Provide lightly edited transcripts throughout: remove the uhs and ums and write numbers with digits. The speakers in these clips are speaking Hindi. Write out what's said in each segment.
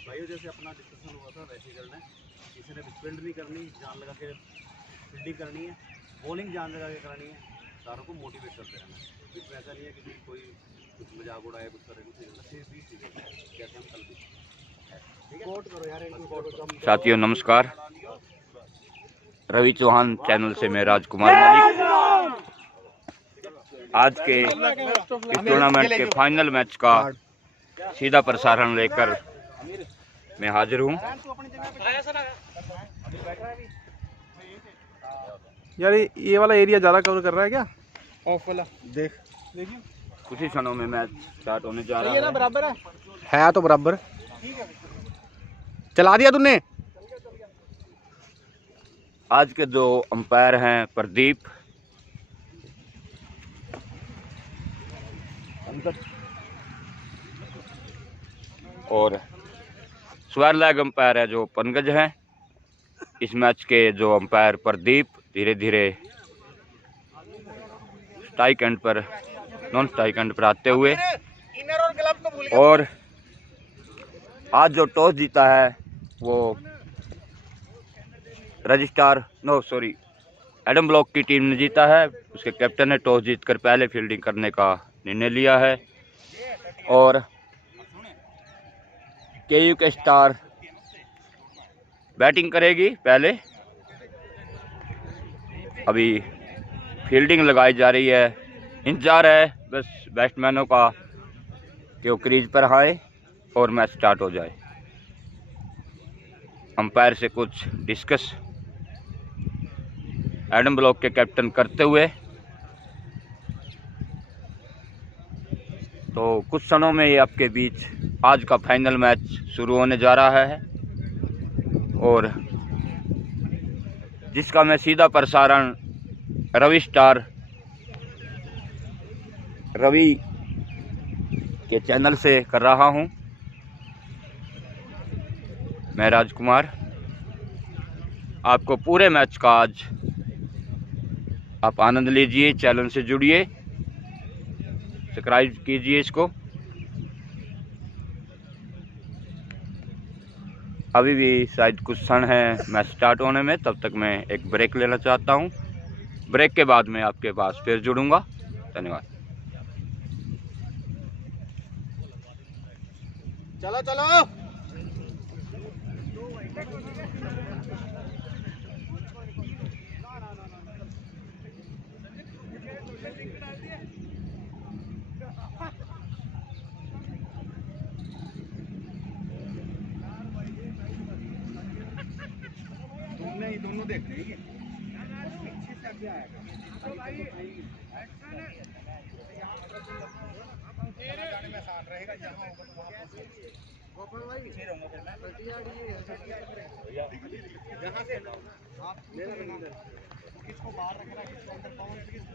भाई जैसे अपना डिस्कशन हुआ था वैसे करना है। किसी ने स्पिल्ड नहीं करनी, जान लगा के फील्डिंग करनी है, बॉलिंग जान लगा के करानी है, सारों को मोटिवेट करते रहना है। कुछ ऐसा नहीं है कि कोई कुछ मजाक उड़ाए, कुछ करे, कुछ नहीं करना, सिर्फ जैसे हम कल भी। साथियों नमस्कार, रवि चौहान चैनल से मैं राजकुमार मलिक आज के इस टूर्नामेंट के फाइनल मैच का सीधा प्रसारण लेकर मैं हाजिर हूँ। यार ये वाला एरिया ज़्यादा कवर कर रहा है क्या? ऑफ वाला देखिए कुछ ही क्षणों में मैच स्टार्ट होने जा रहा है। बराबर है तो बराबर चला दिया तूने। आज के जो अंपायर हैं प्रदीप और स्क्वायर लेग अंपायर है जो पंकज हैं। इस मैच के जो अंपायर प्रदीप धीरे धीरे स्ट्राइक एंड पर नॉन स्ट्राइक एंड पर आते हुए, और आज जो टॉस जीता है वो एडम ब्लॉक की टीम ने जीता है। उसके कैप्टन ने टॉस जीतकर पहले फील्डिंग करने का निर्णय लिया है और केयू के स्टार बैटिंग करेगी पहले। अभी फील्डिंग लगाई जा रही है, इंतजार है बस बैट्समैनों का कि वो क्रीज पर आए और मैच स्टार्ट हो जाए। अंपायर से कुछ डिस्कस एडम ब्लॉक के कैप्टन करते हुए, तो कुछ क्षणों में ये आपके बीच आज का फाइनल मैच शुरू होने जा रहा है और जिसका मैं सीधा प्रसारण रवि के चैनल से कर रहा हूं। मैं राजकुमार, आपको पूरे मैच का आज आप आनंद लीजिए। चैनल से जुड़िए, सब्सक्राइब कीजिए इसको। अभी भी शायद कुछ क्षण है मैच स्टार्ट होने में, तब तक मैं एक ब्रेक लेना चाहता हूं। ब्रेक के बाद मैं आपके पास फिर जुड़ूंगा। धन्यवाद। चलो चलो दोनों देख रहे हैं। पीछे से आगे आएगा जाने में आसान रहेगा। जहाँ होगा तो वहाँ गोपाल भाई पीछे रहूंगा फिर मैं जहाँ से आप किसको बाहर रखना, किसको अंदर पाऊँ, किसको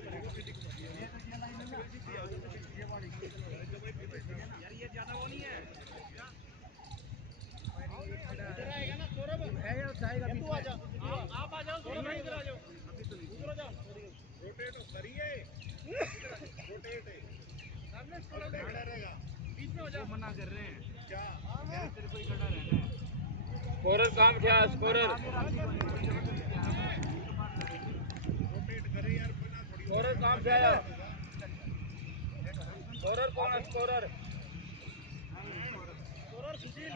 यार ये ज्यादा वो नहीं है। इधर आएगा ना सौरभ है या जाएगा? तू आ जा, आप आ जाओ सौरभ, इधर आ जाओ, अभी तो नहीं उधर आ जाओ। रोटेट करिए, रोटेट सामने सौरभ खड़ा रहेगा, बीच में हो जा। मना कर रहे हैं क्या? तेरे को ही खड़ा रहना है। स्कोरर काम क्या? स्कोरर रोटेट करे यार, बना थोड़ी। स्कोरर काम क्या है? स्कोरर कौन है? स्कोरर सुशील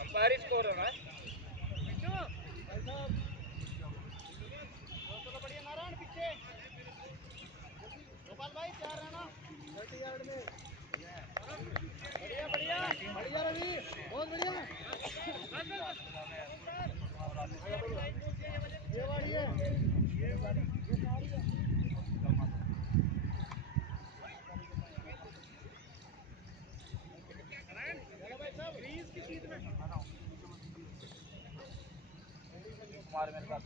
अंपायर स्कोरर है। चलो बढ़िया नारायण, पीछे गोपाल भाई तैयार रहना 30 यार्ड में। बढ़िया बढ़िया बढ़िया रवि, बहुत बढ़िया। ये वाली है, ये वाली है। कुमार मेरे साथ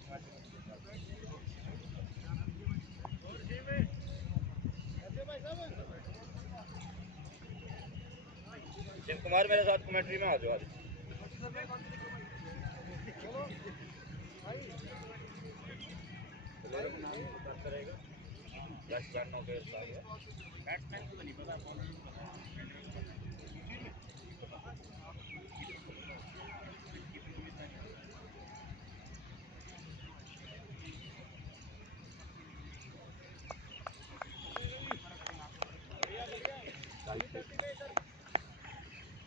कुमार मेरे साथ कमेंट्री में आ जाओ। बैट्समैनों के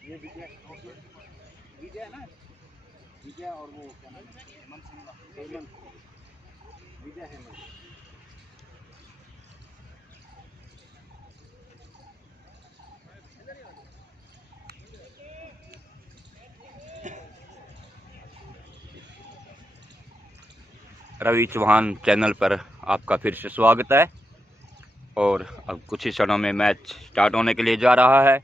ये विजय है ना, विजय और वो क्या नाम है, हेमंत, विजय हेमंत। रवि चौहान चैनल पर आपका फिर से स्वागत है। और अब कुछ ही क्षणों में मैच स्टार्ट होने के लिए जा रहा है।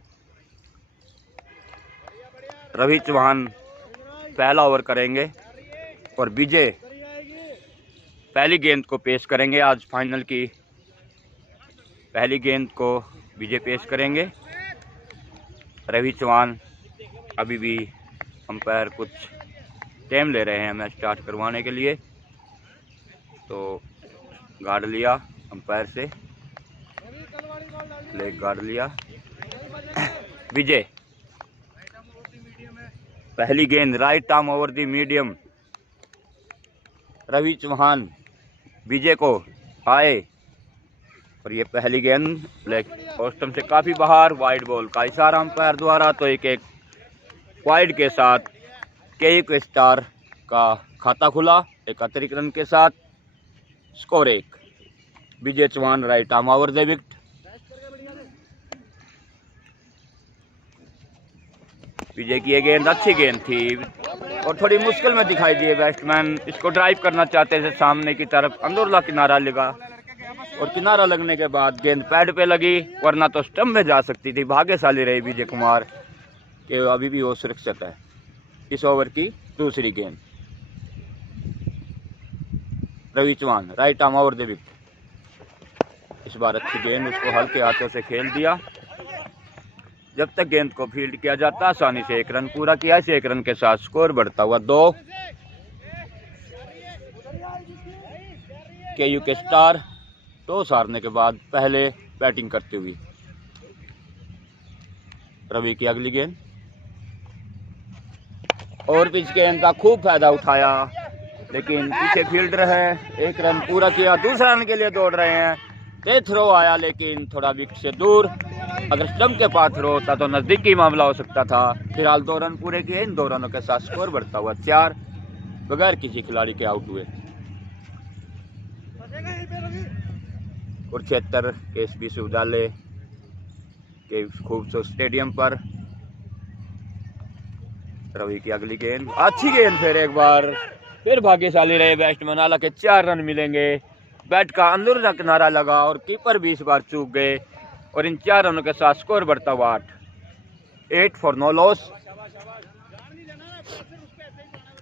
रवि चौहान पहला ओवर करेंगे और विजय पहली गेंद को पेश करेंगे। आज फाइनल की पहली गेंद को विजय पेश करेंगे। रवि चौहान अभी भी अंपायर कुछ टाइम ले रहे हैं मैच स्टार्ट करवाने के लिए, तो गार्ड लिया अंपायर से, लेग गार्ड लिया। विजय पहली गेंद right arm over the medium. Ravi Chauhan Vijay को आए और ये पहली गेंद लेग पोस्टम से काफी बाहर, वाइड बॉल का इशारा अंपायर द्वारा। तो एक वाइड के साथ के स्टार का खाता खुला 71 रन के साथ। Score 1, Vijay Chauhan right arm over the wicket. Vijay की ये गेंद अच्छी गेंद थी और थोड़ी मुश्किल में दिखाई दिए बैट्समैन। इसको ड्राइव करना चाहते थे सामने की तरफ, अंदरला किनारा लगा और किनारा लगने के बाद गेंद पैड पे लगी, वरना तो स्टंप में जा सकती थी। भाग्यशाली रहे विजय कुमार कि अभी भी वो सुरक्षित है। इस ओवर की दूसरी गेंद, Ravi Chauhan right arm over the wicket. इस बार अच्छी गेंद, उसको हल्के हाथों से खेल दिया। जब तक गेंद को फील्ड किया जाता आसानी से 1 रन पूरा किया। इस 1 रन के साथ स्कोर बढ़ता हुआ 2। केयू के स्टार टॉस हारने के बाद पहले बैटिंग करते हुए। रवि की अगली गेंद और पिच गेंद का खूब फायदा उठाया, लेकिन पीछे फील्डर है। 1 रन पूरा किया, दूसरा रन के लिए दौड़ रहे हैं। तेज थ्रो आया लेकिन थोड़ा विकेट से दूर। अगर स्टंप के पास थ्रो होता तो नजदीकी मामला हो सकता था। फिलहाल 2 रन पूरे किए। इन 2 रनों के साथ स्कोर बढ़ता हुआ 4, बगैर किसी खिलाड़ी के आउट हुए। कुरुक्षेत्र केएस विश्वविद्यालय के खूबसूरत स्टेडियम पर रवि की अगली गेंद, अच्छी गेंद। फिर एक बार फिर भाग्यशाली रहे बैट्समैन, हालांकि 4 रन मिलेंगे। बैट का अंदर किनारा लगा और कीपर भी इस बार चूक गए और इन 4 रनों के साथ स्कोर बढ़ता हुआ 8 फॉर नो लॉस।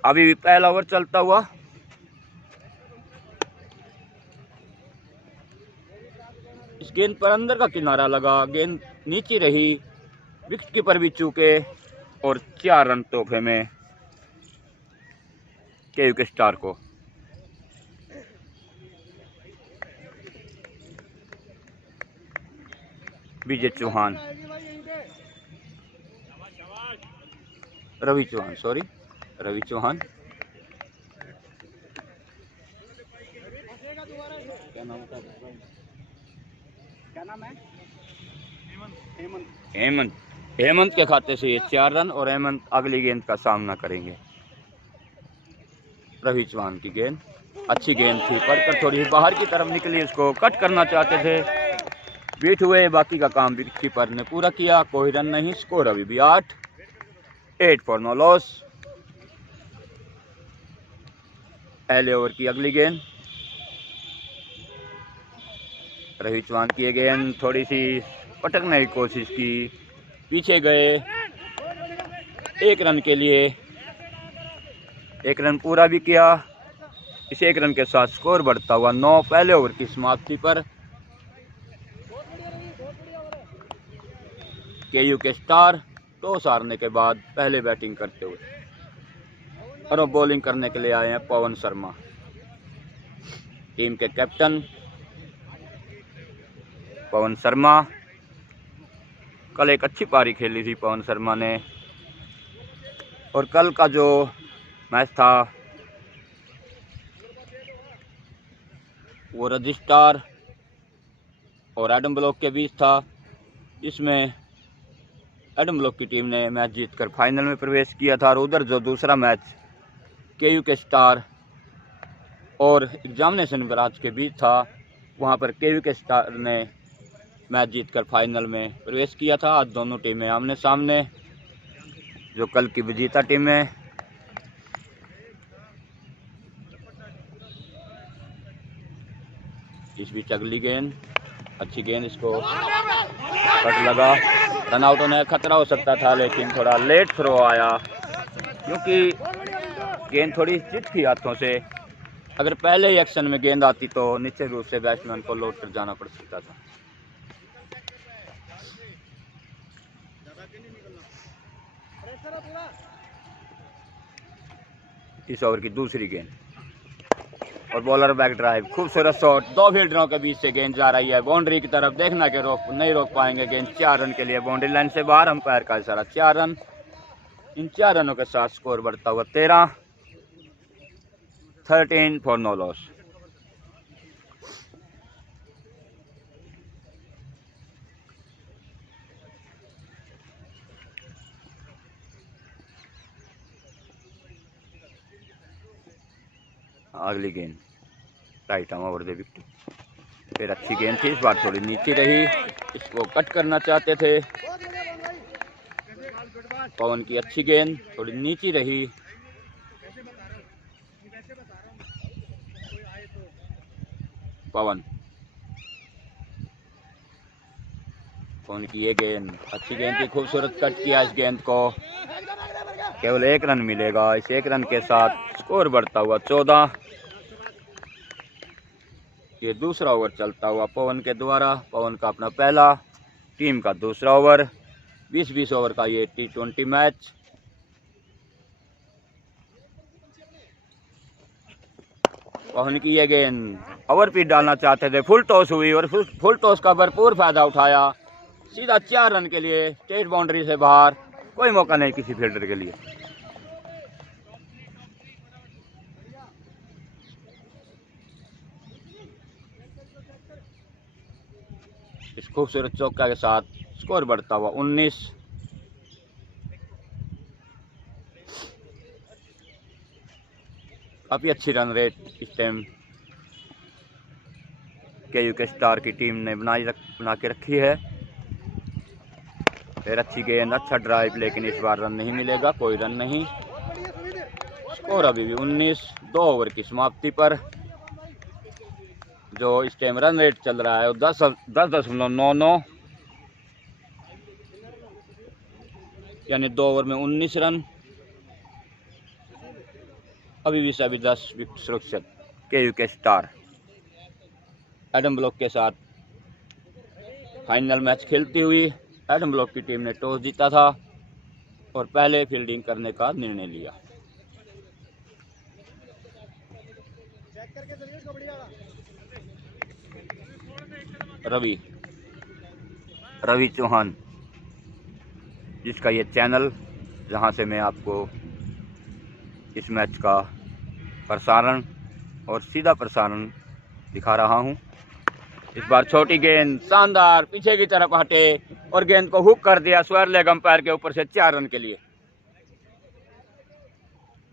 अभी भी पहला ओवर चलता हुआ। इस गेंद पर अंदर का किनारा लगा, गेंद नीचे रही, विकेट कीपर भी चूके और 4 रन तोहफे में केयू के स्टार को। विजय चौहान, रवि चौहान, सॉरी रवि चौहान। क्या नाम है? हेमंत के खाते से ये 4 रन और हेमंत अगली गेंद का सामना करेंगे। रवि चौहान की गेंद अच्छी गेंद थी, पड़कर थोड़ी बाहर की तरफ निकली, उसको कट करना चाहते थे, बीट हुए। बाकी का काम विकेट कीपर ने पूरा किया, कोई रन नहीं। स्कोर अभी भी 8 फॉर नो लॉस। पहले ओवर की अगली गेंद, रवि चौहान की गेंद थोड़ी सी पटकने की कोशिश की, पीछे गए। 1 रन के लिए 1 रन पूरा भी किया। इस 1 रन के साथ स्कोर बढ़ता हुआ 9। पहले ओवर की समाप्ति पर केयू के स्टार टॉस हारने के बाद पहले बैटिंग करते हुए और बॉलिंग करने के लिए आए हैं पवन शर्मा, टीम के कैप्टन। पवन शर्मा। कल एक अच्छी पारी खेली थी पवन शर्मा ने, और कल का जो मैच था वो रजिस्ट्रार और एडम ब्लॉक के बीच था। इसमें एडम ब्लॉक की टीम ने मैच जीतकर फाइनल में प्रवेश किया था, और उधर जो दूसरा मैच केयू के स्टार और एग्जामिनेशन ब्रांच के बीच था, वहां पर केयू के स्टार ने मैच जीतकर फाइनल में प्रवेश किया था। आज दोनों टीमें आमने सामने, जो कल की विजेता टीमें। इस बीच अगली गेंद, अच्छी गेंद, इसको कट लगा, रन आउट होने का खतरा हो सकता था, लेकिन थोड़ा लेट थ्रो आया क्योंकि गेंद थोड़ी चिट थी हाथों से। अगर पहले ही एक्शन में गेंद आती तो निश्चित रूप से बैट्समैन को लौट कर जाना पड़ सकता था। इस ओवर की दूसरी गेंद और बॉलर बैक ड्राइव, खूबसूरत शॉट, दो फील्डरों के बीच से गेंद जा रही है बाउंड्री की तरफ। देखना कि नहीं रोक पाएंगे गेंद। 4 रन के लिए बाउंड्री लाइन से बाहर, अंपायर का इशारा 4 रन। इन 4 रनों के साथ स्कोर बढ़ता हुआ 13 फॉर नो लॉस। अगली गेंद right arm over the wicket, फिर अच्छी गेंद थी, इस बार थोड़ी नीचे रही, इसको कट करना चाहते थे। पवन की अच्छी गेंद थोड़ी नीचे रही, पवन की ये गेंद, अच्छी गेंद थी, खूबसूरत कट किया इस गेंद को। केवल 1 रन मिलेगा। इस 1 रन के साथ स्कोर बढ़ता हुआ 14। ये दूसरा ओवर चलता हुआ पवन के द्वारा। पवन का अपना पहला, टीम का दूसरा ओवर। 20-20 ओवर का ये T20 मैच। पवन की ये गेंद ओवर पिच डालना चाहते थे, फुल टॉस हुई और फुल टॉस का भरपूर फायदा उठाया। सीधा 4 रन के लिए स्टेट बाउंड्री से बाहर, कोई मौका नहीं किसी फील्डर के लिए। इस खूबसूरत चौका के साथ स्कोर बढ़ता हुआ 19। काफी अच्छी रन रेट इस टाइम केयू के स्टार की टीम ने बना के रखी है। फिर अच्छी गेंद, अच्छा ड्राइव, लेकिन इस बार रन नहीं मिलेगा, कोई रन नहीं। स्कोर अभी भी 19। 2 ओवर की समाप्ति पर जो इस टाइम रन रेट चल रहा है 10.99, यानी 2 ओवर में 19 रन। अभी भी सभी 10 विकेट सुरक्षित केयू के स्टार एडम ब्लॉक के साथ फाइनल मैच खेलती हुई। एडम ब्लॉक की टीम ने टॉस जीता था और पहले फील्डिंग करने का निर्णय लिया। रवि चौहान, जिसका ये चैनल, जहां से मैं आपको इस मैच का प्रसारण और सीधा प्रसारण दिखा रहा हूं। इस बार छोटी गेंद, शानदार, पीछे की तरफ हटे और गेंद को हुक कर दिया स्क्वायर लेग अंपायर के ऊपर से 4 रन के लिए।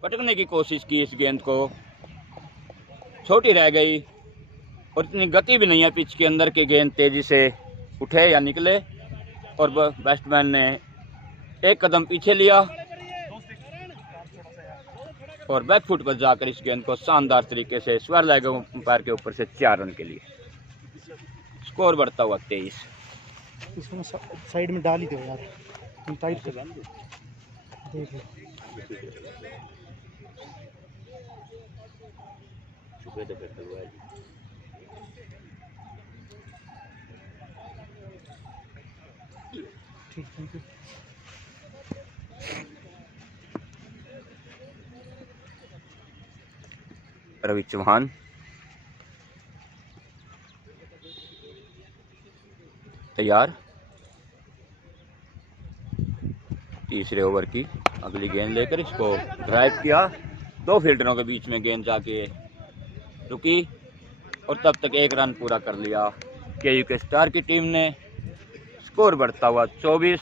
पटकने की कोशिश की, इस गेंद को छोटी रह गई और इतनी गति भी नहीं है पिच के अंदर की गेंद तेजी से उठे या निकले, और बैट्समैन ने 1 कदम पीछे लिया और बैकफुट पर जाकर इस गेंद को शानदार तरीके से स्क्वायर लेग अंपायर के ऊपर से 4 रन के लिए। स्कोर बढ़ता हुआ 23। इसको साइड में डाल ही दो यार, टाइट से देख ठीक, थैंक यू। रवि चौहान तैयार। तीसरे ओवर की अगली गेंद लेकर इसको ड्राइव किया, 2 फील्डरों के बीच में गेंद जाके रुकी और तब तक 1 रन पूरा कर लिया केयू के स्टार की टीम ने। स्कोर बढ़ता हुआ 24।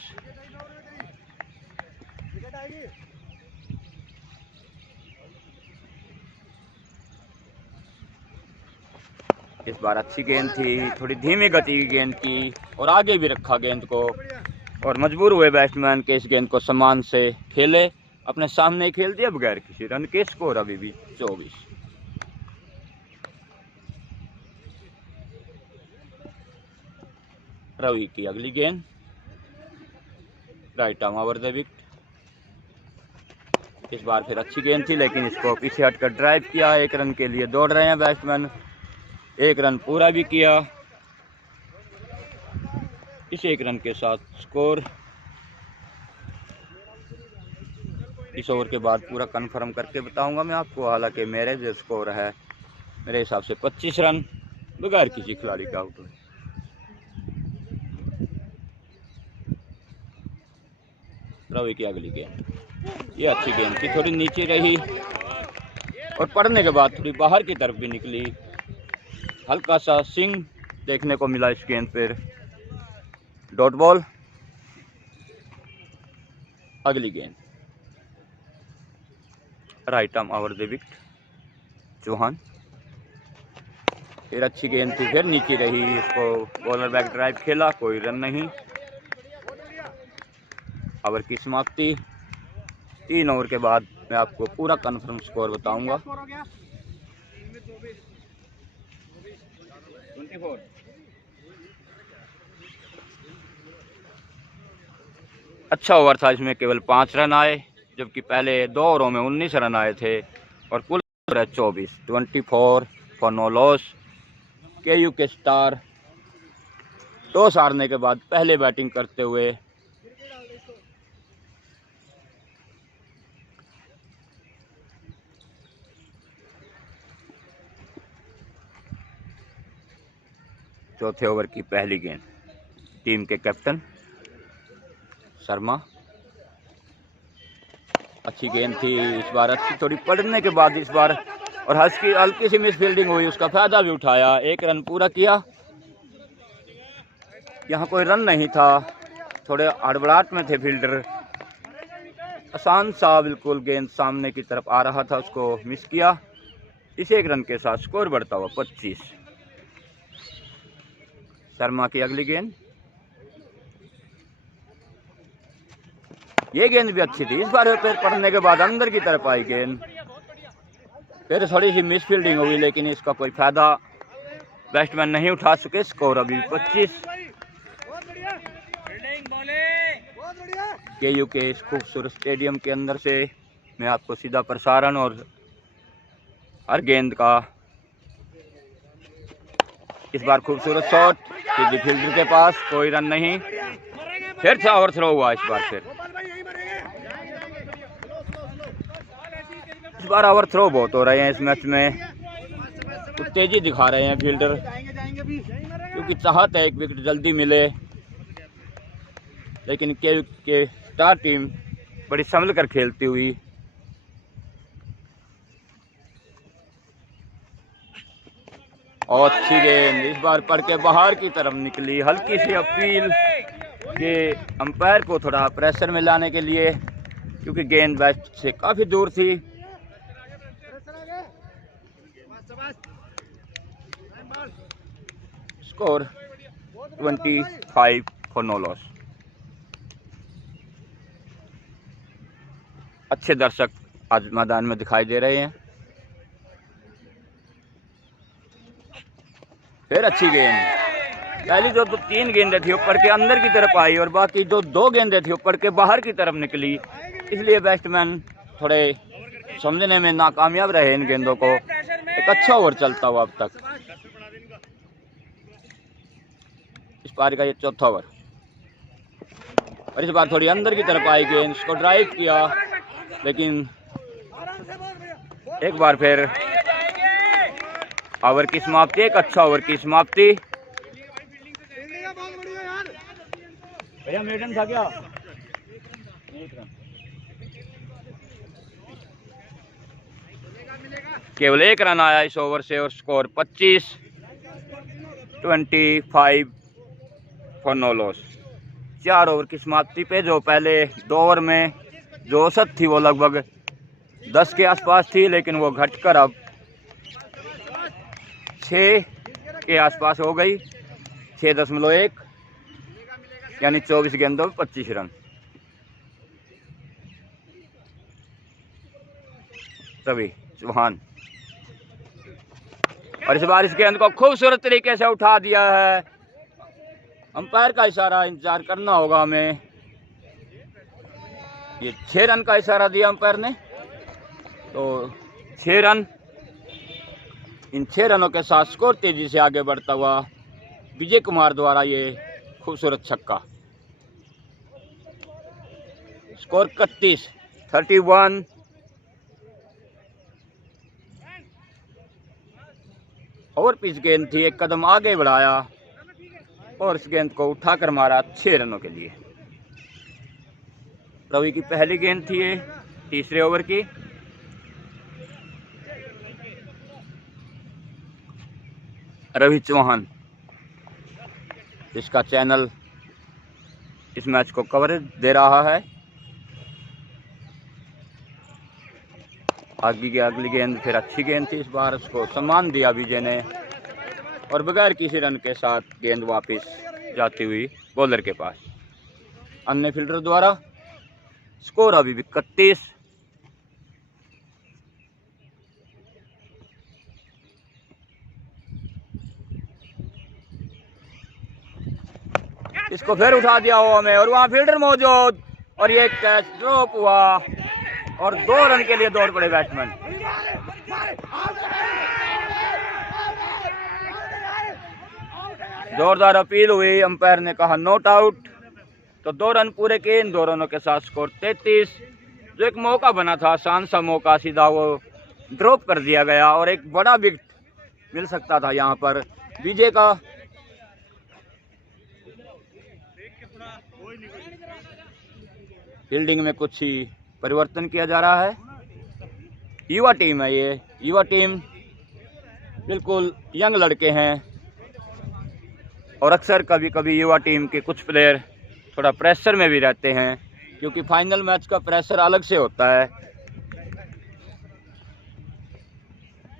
इस बार अच्छी गेंद थी, थोड़ी धीमी गति की गेंद की और आगे भी रखा गेंद को और मजबूर हुए बैट्समैन के इस गेंद को सम्मान से खेले, अपने सामने ही खेल दिया बगैर किसी रन के। स्कोर अभी भी 24। रवि की अगली गेंद, right arm over the wicket. इस बार फिर अच्छी गेंद थी लेकिन इसको पीछे हटकर ड्राइव किया। 1 रन के लिए दौड़ रहे हैं बैट्समैन, 1 रन पूरा भी किया। इस 1 रन के साथ स्कोर इस ओवर के बाद पूरा कंफर्म करके बताऊंगा मैं आपको। हालांकि मेरे जो स्कोर है मेरे हिसाब से 25 रन बगैर किसी खिलाड़ी का आउट हुए। रवि की अगली गेंद, ये अच्छी गेंद थी, थोड़ी नीचे रही और पड़ने के बाद थोड़ी बाहर की तरफ भी निकली। हल्का सा स्विंग देखने को मिला इस गेंद पर। Dot ball. अगली गेंद, right arm over the wicket. Chauhan, फिर अच्छी गेंद थी, फिर नीचे रही, इसको बॉलर बैक ड्राइव खेला, कोई रन नहीं। ओवर की समाप्ति। 3 ओवर के बाद मैं आपको पूरा कंफर्म स्कोर बताऊंगा। 24। अच्छा ओवर था, इसमें केवल 5 रन आए, जबकि पहले 2 ओवरों में 19 रन आए थे और कुल 24। 24 फॉर नो लॉस। केयू के स्टार टॉस हारने के बाद पहले बैटिंग करते हुए चौथे ओवर की पहली गेंद, टीम के कैप्टन शर्मा। अच्छी गेंद थी, इस बार अच्छी थोड़ी पड़ने के बाद इस बार और हल्की सी मिस फील्डिंग हुई, उसका फायदा भी उठाया, 1 रन पूरा किया। यहाँ कोई रन नहीं था, थोड़े हड़बड़ाहट में थे फील्डर। आसान सा बिल्कुल गेंद सामने की तरफ आ रहा था, उसको मिस किया। इस 1 रन के साथ स्कोर बढ़ता हुआ 25। शर्मा की अगली गेंद, ये गेंद भी अच्छी थी, इस बार फिर पड़ने के बाद अंदर की तरफ आई गेंद, फिर थोड़ी सी मिस फील्डिंग हुई लेकिन इसका कोई फायदा बैट्समैन नहीं उठा सके। स्कोर अभी 25। केयू के इस खूबसूरत स्टेडियम के अंदर से मैं आपको सीधा प्रसारण और हर गेंद का इस बार खूबसूरत शॉट सीधी फील्डर के पास, कोई रन नहीं। फिर से ओवर थ्रो हुआ, इस बार ओवर थ्रो बहुत हो रहे हैं इस मैच में। कुछ तेजी दिखा रहे हैं फील्डर क्योंकि चाहते हैं 1 विकेट जल्दी मिले, लेकिन के स्टार टीम बड़ी संभल कर खेलती हुई और अच्छी गेंद इस बार पड़ के बाहर की तरफ निकली। हल्की सी अपील के अंपायर को थोड़ा प्रेशर में लाने के लिए, क्योंकि गेंद बैट से काफ़ी दूर थी। Score 25 for no loss. अच्छे दर्शक आज मैदान में दिखाई दे रहे हैं। फिर अच्छी गेंद, पहली जो 3 गेंदें थी ऊपर के अंदर की तरफ आई और बाकी जो 2 गेंदें थी ऊपर के बाहर की तरफ निकली, इसलिए बैट्समैन थोड़े समझने में नाकामयाब रहे इन गेंदों को। एक अच्छा ओवर चलता हुआ अब तक। इस पारी का ये 4था ओवर और इस बार थोड़ी अंदर की तरफ आई गेंद, इसको ड्राइव किया लेकिन एक बार फिर ओवर की समाप्ति, एक अच्छा ओवर की समाप्ति। भैया मेडन था क्या? केवल 1 रन आया इस ओवर से और score 25 for no loss. 4 over की समाप्ति पे जो पहले 2 ओवर में जो औसत थी वो लगभग 10 के आसपास थी, लेकिन वो घटकर अब 6 के आसपास हो गई। 6.1 यानी 24 गेंदों में 25 रन। रवि चौहान और इस बार इस गेंद को खूबसूरत तरीके से उठा दिया है। अंपायर का इशारा इंतजार करना होगा हमें। ये 6 रन का इशारा दिया अंपायर ने, तो 6 रन। इन 6 रनों के साथ स्कोर तेजी से आगे बढ़ता हुआ विजय कुमार द्वारा ये खूबसूरत छक्का। स्कोर 31। ओवर पिच गेंद थी, एक कदम आगे बढ़ाया और इस गेंद को उठाकर मारा 6 रनों के लिए। रवि की पहली गेंद थी ये तीसरे ओवर की। रवि चौहान, इसका चैनल इस मैच को कवरेज दे रहा है। आगे की अगली गेंद फिर अच्छी गेंद थी, इस बार उसको सम्मान दिया विजय ने और बगैर किसी रन के साथ गेंद वापस जाती हुई बॉलर के पास अन्य फील्डर द्वारा। स्कोर अभी भी 31। इसको फिर उठा दिया हवा में और वहां फील्डर मौजूद और ये कैच ड्रॉप हुआ और 2 रन के लिए दौड़ पड़े बैट्समैन। जोरदार अपील हुई, अंपायर ने कहा नॉट आउट, तो 2 रन पूरे किए। इन 2 रनों के साथ स्कोर 33। जो एक मौका बना था, आसान सा मौका, सीधा वो ड्रॉप कर दिया गया और एक बड़ा विकेट मिल सकता था यहाँ पर विजय का। फील्डिंग में कुछ ही परिवर्तन किया जा रहा है। युवा टीम है ये, युवा टीम बिल्कुल यंग लड़के हैं और अक्सर कभी कभी युवा टीम के कुछ प्लेयर थोड़ा प्रेशर में भी रहते हैं, क्योंकि फाइनल मैच का प्रेशर अलग से होता है।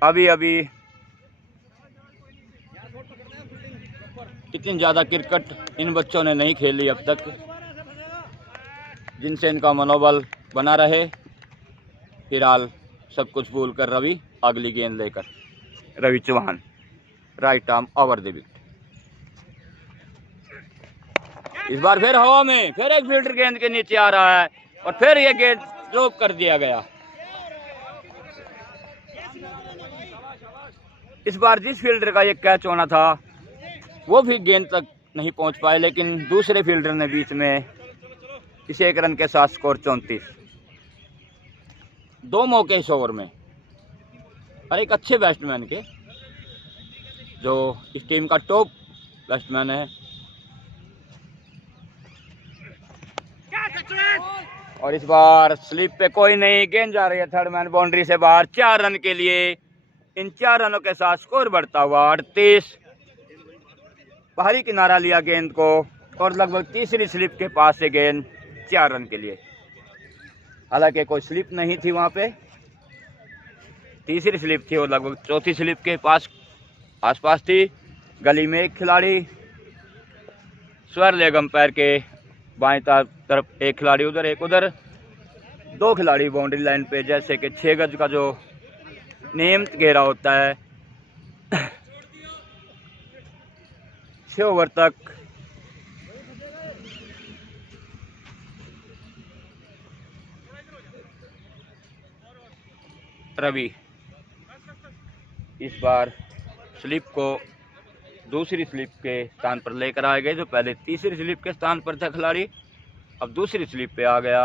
अभी इतनी ज़्यादा क्रिकेट इन बच्चों ने नहीं खेली अब तक, जिनसे इनका मनोबल बना रहे। फिलहाल सब कुछ भूल कर रवि अगली गेंद लेकर। Ravi Chauhan, right arm over the wicket. इस बार फिर हवा में, फिर एक फील्डर गेंद के नीचे आ रहा है और फिर ये गेंद ड्रॉप कर दिया गया। इस बार जिस फील्डर का ये कैच होना था वो भी गेंद तक नहीं पहुंच पाए, लेकिन दूसरे फील्डर ने बीच में इस 1 रन के साथ स्कोर 34। 2 मौके इस ओवर में और एक अच्छे बैट्समैन के, जो इस टीम का टॉप बैट्समैन है। और इस बार स्लिप पे कोई नहीं, गेंद जा रही है थर्ड मैन बाउंड्री से बाहर 4 रन के लिए। इन 4 रनों के साथ स्कोर बढ़ता हुआ 38। बाहरी किनारा लिया गेंद को और लगभग तीसरी स्लिप के पास से गेंद 4 रन के लिए। हालांकि कोई स्लिप नहीं थी वहां पे, तीसरी स्लिप थी और लगभग चौथी स्लिप के पास आसपास थी। गली में एक खिलाड़ी स्वर लेग अंपायर के बाएं तरफ, एक खिलाड़ी उधर एक उधर, 2 खिलाड़ी बाउंड्री लाइन पे, जैसे कि 6 गज का जो नियमित घेरा होता है। 6 ओवर तक रवि इस बार स्लिप को दूसरी स्लिप के स्थान पर लेकर आ गए। जो पहले तीसरी स्लिप के स्थान पर था खिलाड़ी, अब दूसरी स्लिप पे आ गया।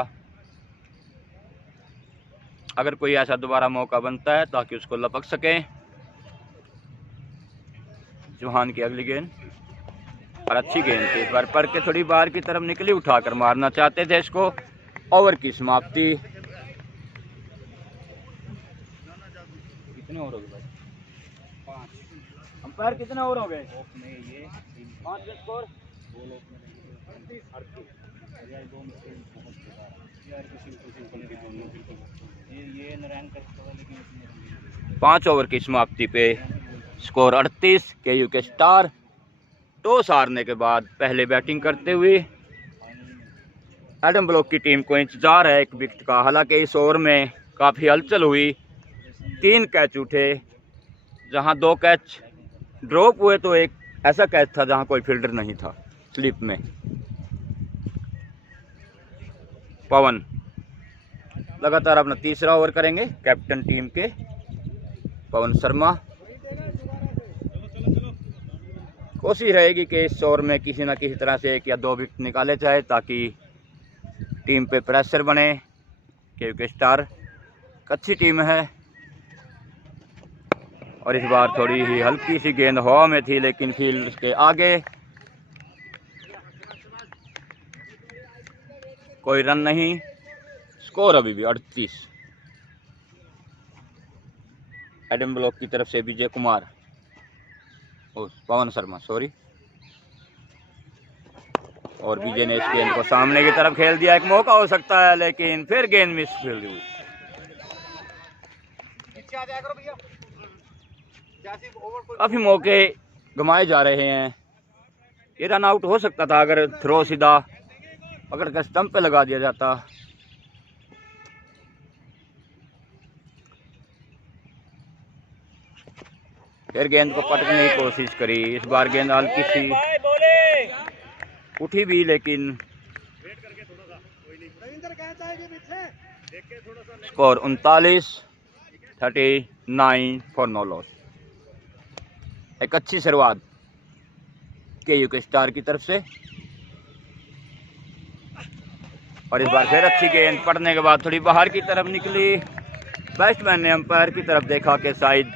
अगर कोई ऐसा दोबारा मौका बनता है ताकि उसको लपक सके। चौहान की अगली गेंद और अच्छी गेंद थी। इस बार पर के थोड़ी बाहर की तरफ निकली, उठाकर मारना चाहते थे इसको। ओवर की समाप्ति। कितने ओवर हो गए भाई? 5। अंपायर कितने ओवर हो गए? ये 5 के स्कोर। ये नारायण का 5 ओवर की समाप्ति पे स्कोर 38। केयू के स्टार टॉस हारने के बाद पहले बैटिंग करते हुए। एडम ब्लॉक की टीम को इंतजार है एक विकेट का। हालांकि इस ओवर में काफ़ी हलचल हुई, 3 कैच उठे, जहां 2 कैच ड्रॉप हुए तो एक ऐसा कैच था जहां कोई फील्डर नहीं था स्लिप में। पवन लगातार अपना तीसरा ओवर करेंगे, कैप्टन टीम के पवन शर्मा। कोशिश रहेगी कि इस ओवर में किसी न किसी तरह से 1 या 2 विकेट निकाले जाए ताकि टीम पे प्रेशर बने, क्योंकि स्टार अच्छी टीम है। और इस बार थोड़ी ही हल्की सी गेंद हवा में थी, लेकिन फील्ड के आगे कोई रन नहीं। स्कोर अभी भी 38। एडम ब्लॉक की तरफ से विजय कुमार, पवन शर्मा सॉरी, और विजय ने इस गेंद को सामने की तरफ खेल दिया। एक मौका हो सकता है, लेकिन फिर गेंद मिस फील्ड हुई। काफी मौके गंवाए जा रहे हैं। ये रन आउट हो सकता था अगर थ्रो सीधा पकड़ कर स्टंप पे लगा दिया जाता। फिर गेंद को पटकने की कोशिश करी। इस बार गेंद हल्की सी उठी भी, लेकिन स्कोर 39 फॉर नो लॉस। एक अच्छी शुरुआत केयू के स्टार की तरफ से। और इस बार फिर अच्छी गेंद पड़ने के बाद थोड़ी बाहर की तरफ निकली। बैट्समैन ने अंपायर की तरफ देखा कि शायद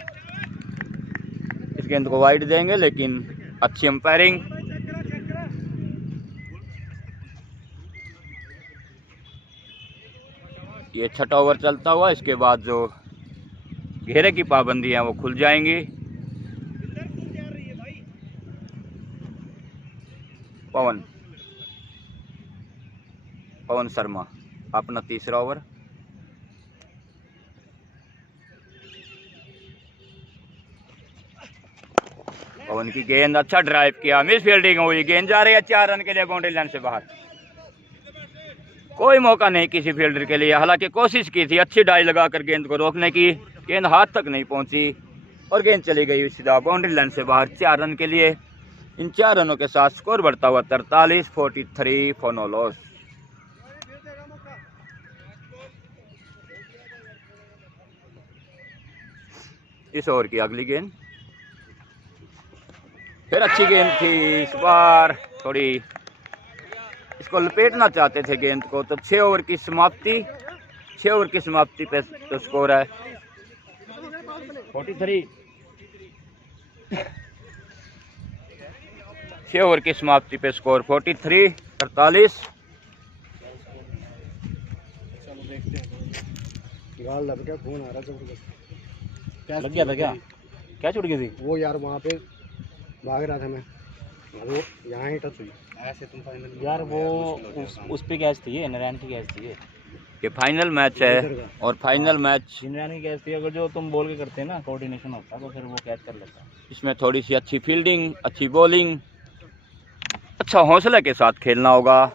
इस गेंद को वाइड देंगे, लेकिन अच्छी अंपायरिंग। ये 6ठा ओवर चलता हुआ, इसके बाद जो घेरे की पाबंदी है वो खुल जाएंगी। पवन शर्मा अपना तीसरा ओवर। पवन की गेंद, अच्छा ड्राइव किया, मिस फील्डिंग हुई, गेंद जा रही है 4 रन के लिए बाउंड्री लाइन से बाहर। कोई मौका नहीं किसी फील्डर के लिए। हालांकि कोशिश की थी अच्छी डाई लगाकर गेंद को रोकने की, गेंद हाथ तक नहीं पहुंची और गेंद चली गई सीधा बाउंड्री लाइन से बाहर 4 रन के लिए। इन 4 रनों के साथ स्कोर बढ़ता हुआ 43 फॉर नो लॉस। इस ओवर की अगली गेंद फिर अच्छी गेंद थी। इस बार थोड़ी इसको लपेटना चाहते थे गेंद को। तो 6 ओवर की समाप्ति पे तो स्कोर है 43। 6 ओवर की समाप्ति पे स्कोर 43। लग गया, फोन आ रहा जबरदस्त। लग गया था क्या छूट गई थी? वो यार वहाँ पे भाग रहा था मैं, वो यहाँ ही टच हुई। ऐसे तुम फाइनल यार वो उस पे कैच थी, नारायण की कैच थी। ये फाइनल मैच है और फाइनल मैच नारायण की कैच थी। अगर जो तुम बोल के करते हैं ना, कोऑर्डिनेशन होता तो फिर वो कैच कर लेता। इसमें थोड़ी सी अच्छी फील्डिंग, अच्छी बॉलिंग, अच्छा हौसले के साथ खेलना होगा।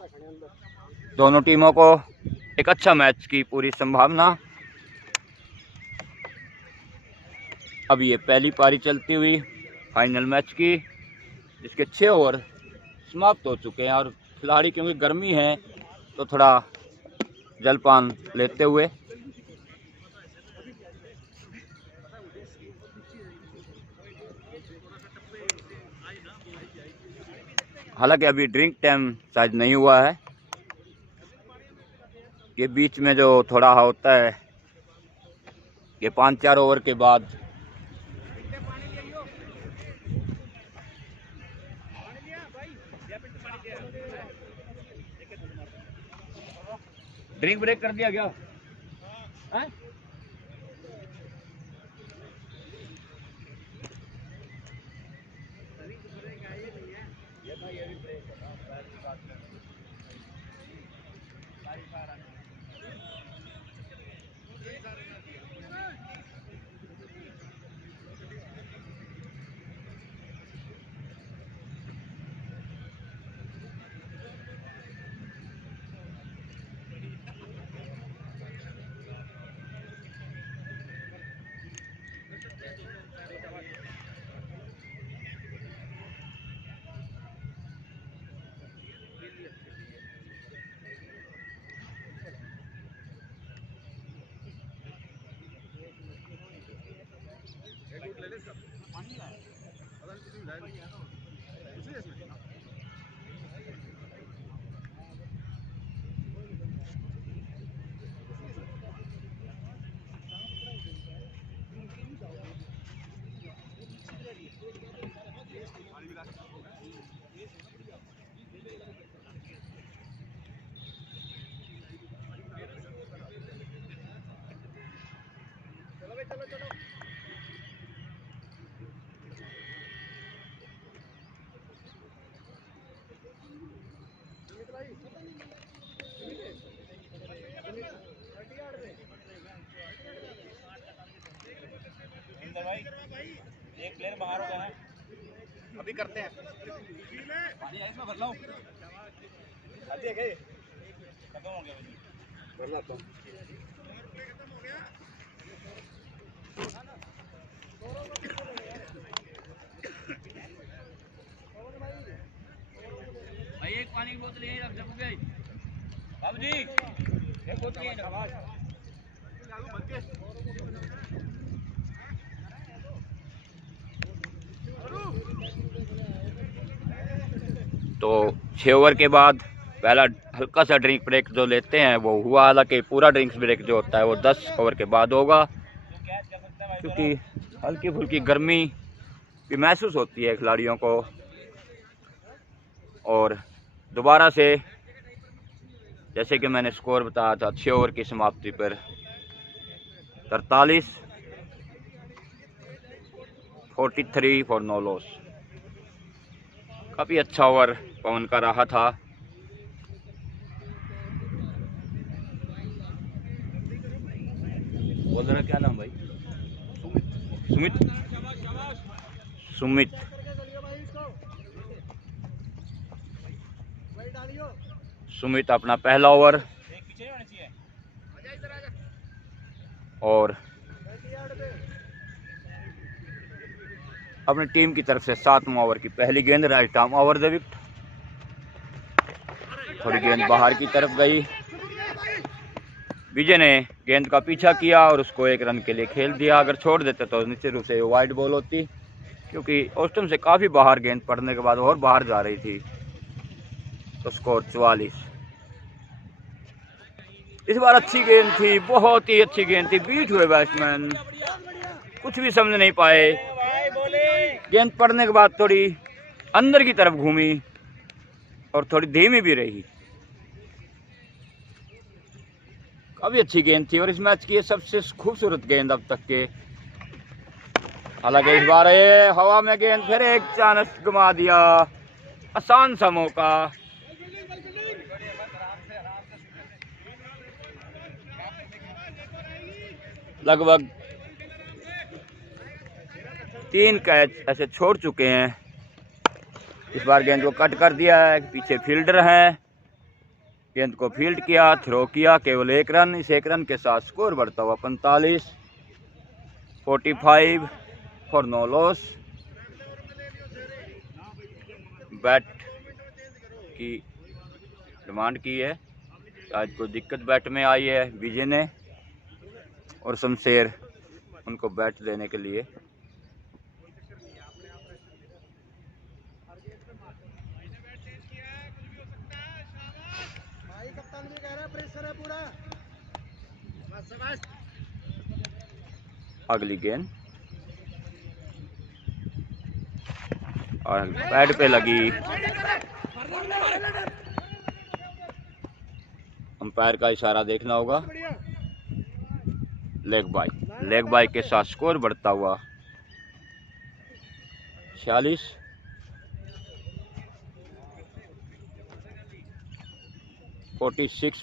दोनों टीमों को एक अच्छा मैच की पूरी संभावना। अब ये पहली पारी चलती हुई फाइनल मैच की, जिसके 6 ओवर समाप्त हो चुके हैं और खिलाड़ी क्योंकि गर्मी है तो थोड़ा जलपान लेते हुए हालांकि अभी ड्रिंक टाइम शायद नहीं हुआ है। ये बीच में जो थोड़ा होता है, ये 5-4 ओवर के बाद ड्रिंक ब्रेक कर दिया क्या? हैं? इंदर भाई एक प्लेयर बाहर हो गया है, अभी करते हैं। इसमें भर लो। खत्म हो गया भाई। भाई एक पानी की बोतल यहीं रख दो भाई। बाबू जी एक बोतल यहीं रखो। तो 6 ओवर के बाद पहला हल्का सा ड्रिंक ब्रेक जो लेते हैं वो हुआ। हालांकि पूरा ड्रिंक्स ब्रेक जो होता है वो 10 ओवर के बाद होगा, क्योंकि हल्की फुल्की गर्मी भी महसूस होती है खिलाड़ियों को। और दोबारा से जैसे कि मैंने स्कोर बताया था 6 ओवर की समाप्ति पर 43 43 फॉर नो लॉस। काफ़ी अच्छा ओवर पवन का रहा था। बोल रहा क्या नाम भाई? सुमित। सुमित सुमित अपना पहला ओवर और अपनी टीम की तरफ से 7वां ओवर की पहली गेंद, right arm over the wicket. थोड़ी गेंद बाहर की तरफ गई। विजय ने गेंद का पीछा किया और उसको 1 रन के लिए खेल दिया। अगर छोड़ देते तो निश्चित रूप से वाइड बॉल होती, क्योंकि ऑस्टम से काफ़ी बाहर गेंद पड़ने के बाद और बाहर जा रही थी। तो स्कोर 44। इस बार अच्छी गेंद थी, बहुत ही अच्छी गेंद थी। बीट हुए बैट्समैन कुछ भी समझ नहीं पाए। गेंद पड़ने के बाद थोड़ी अंदर की तरफ घूमी और थोड़ी धीमी भी रही। काफी अच्छी गेंद थी और इस मैच की ये सबसे खूबसूरत गेंद अब तक के। हालांकि इस बार ये हवा में गेंद फिर एक चांस गंवा दिया। आसान सा मौका। लगभग 3 कैच ऐसे छोड़ चुके हैं। इस बार गेंद को कट कर दिया है। पीछे फील्डर हैं, गेंद को फील्ड किया, थ्रो किया, केवल 1 रन। इस 1 रन के साथ स्कोर बढ़ता हुआ 45 45 फॉर नो लॉस। बैट की डिमांड की है, आज कोई दिक्कत बैट में आई है विजय ने और शमशेर उनको बैट देने के लिए। अगली गेंद और पैड पे लगी। अंपायर का इशारा देखना होगा। लेग बाई के साथ स्कोर बढ़ता हुआ 46।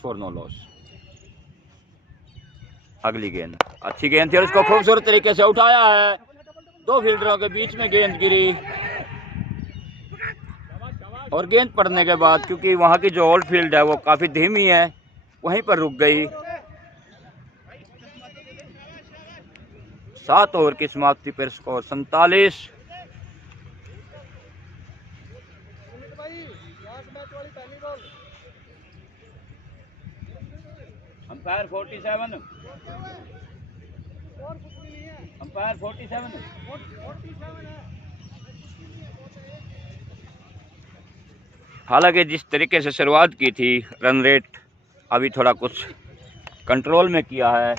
For no loss. अगली गेंद अच्छी गेंद थी और उसको खूबसूरत तरीके से उठाया है। दो फील्डरों के बीच में गेंद गिरी और गेंद पड़ने के बाद क्योंकि वहां की जो ओल्ड फील्ड है वो काफी धीमी है, वहीं पर रुक गई। 7 ओवर की समाप्ति पर स्कोर 47। अंपायर 47। अंपायर 47। हालांकि जिस तरीके से शुरुआत की थी रन रेट अभी थोड़ा कुछ कंट्रोल में किया है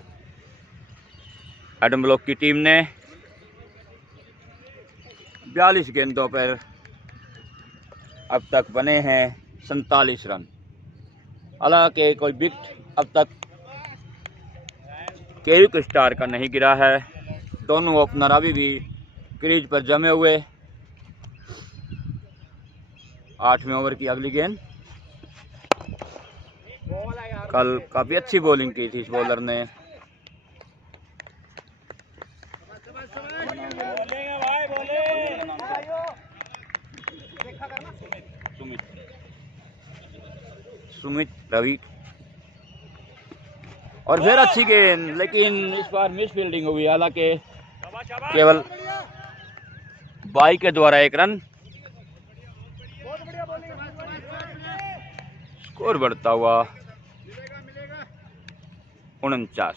एडम ब्लॉक की टीम ने। 42 गेंदों पर अब तक बने हैं 47 रन। हालांकि कोई विकेट अब तक केयू स्टार का नहीं गिरा है। दोनों ओपनर अभी भी क्रीज पर जमे हुए। 8वें ओवर की अगली गेंद। कल काफी अच्छी बॉलिंग की थी इस बॉलर ने। सुमित रवि और फिर अच्छी गेंद, लेकिन इस बार मिस फील्डिंग हुई। हालांकि केवल बाई के द्वारा 1 रन। स्कोर बढ़ता हुआ 49।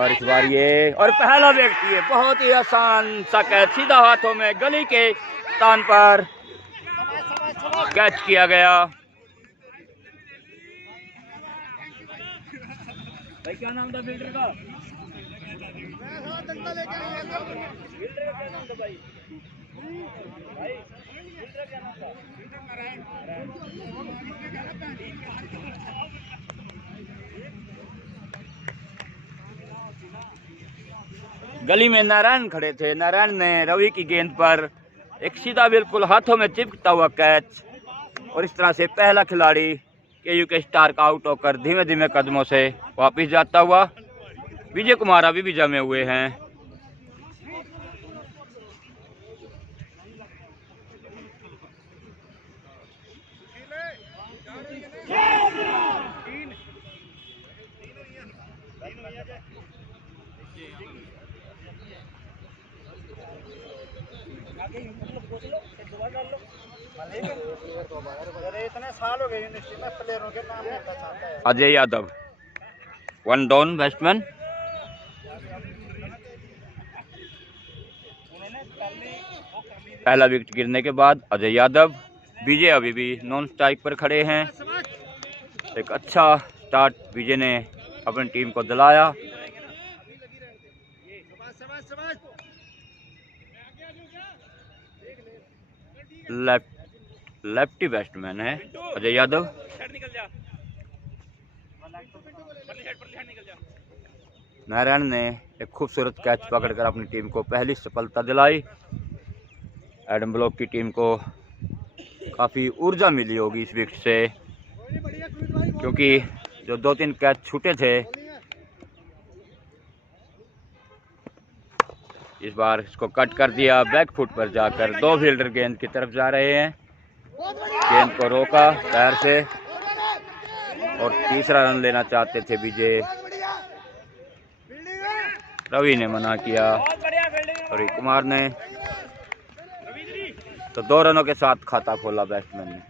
और इस बार ये और पहला व्यक्ति है, बहुत ही आसान सा कैच सीधा हाथों में गली के स्थान पर कैच किया गया। भाई क्या नाम था फील्डर का? गली में नारायण खड़े थे। नारायण ने रवि की गेंद पर एक सीधा बिल्कुल हाथों में चिपकता हुआ कैच और इस तरह से पहला खिलाड़ी केयू के स्टार का आउट होकर धीमे धीमे कदमों से वापस जाता हुआ। विजय कुमार अभी भी जमे हुए हैं। इतने साल हो गए यूनिवर्सिटी में, प्लेयरों के नाम होता चाहता है। Ajay Yadav 1 down batsman. पहला विकेट गिरने के बाद अजय यादव। विजय अभी भी नॉन स्ट्राइक पर खड़े हैं। एक अच्छा स्टार्ट विजय ने अपनी टीम को दिलाया। लेफ्टी बैट्समैन है अजय यादव। नारायण ने एक खूबसूरत कैच पकड़कर अपनी टीम को पहली सफलता दिलाई। एडम ब्लॉक की टीम को काफ़ी ऊर्जा मिली होगी इस विकेट से, क्योंकि जो 2-3 कैच छूटे थे इस बार इसको कट कर दिया। बैक फुट पर जाकर 2 फील्डर गेंद की तरफ जा रहे हैं। गेंद को रोका पैर से और तीसरा रन लेना चाहते थे विजय। रवि ने मना किया, रवि कुमार ने, तो 2 रनों के साथ खाता खोला बैट्समैन ने।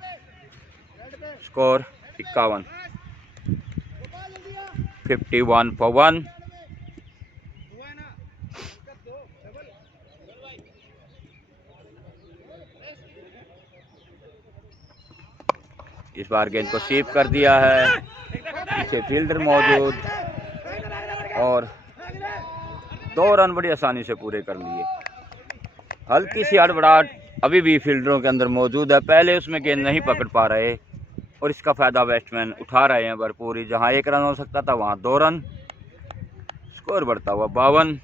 स्कोर 51। 51 for 1। इस बार गेंद को स्वीप कर दिया है, पीछे फील्डर मौजूद और 2 रन बड़ी आसानी से पूरे कर लिए। हल्की सी हड़बड़ाहट अभी भी फील्डरों के अंदर मौजूद है। पहले उसमें गेंद नहीं पकड़ पा रहे और इसका फ़ायदा बैट्समैन उठा रहे हैं भरपूर। जहां 1 रन हो सकता था वहां 2 रन। स्कोर बढ़ता हुआ 52।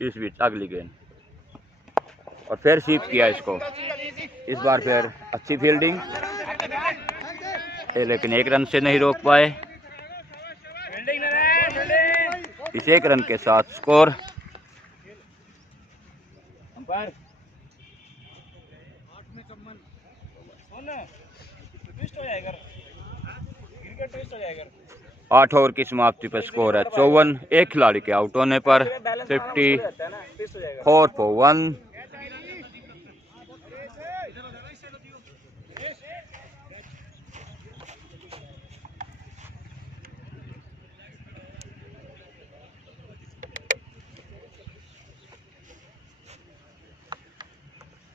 इस बीच अगली गेंद और फिर स्वीप किया इसको। इस बार फिर अच्छी फील्डिंग, लेकिन 1 रन से नहीं रोक पाए। इस 1 रन के साथ स्कोर अंपायर 8 ओवर की समाप्ति पर स्कोर है 54। एक खिलाड़ी के आउट होने पर 54 for 1।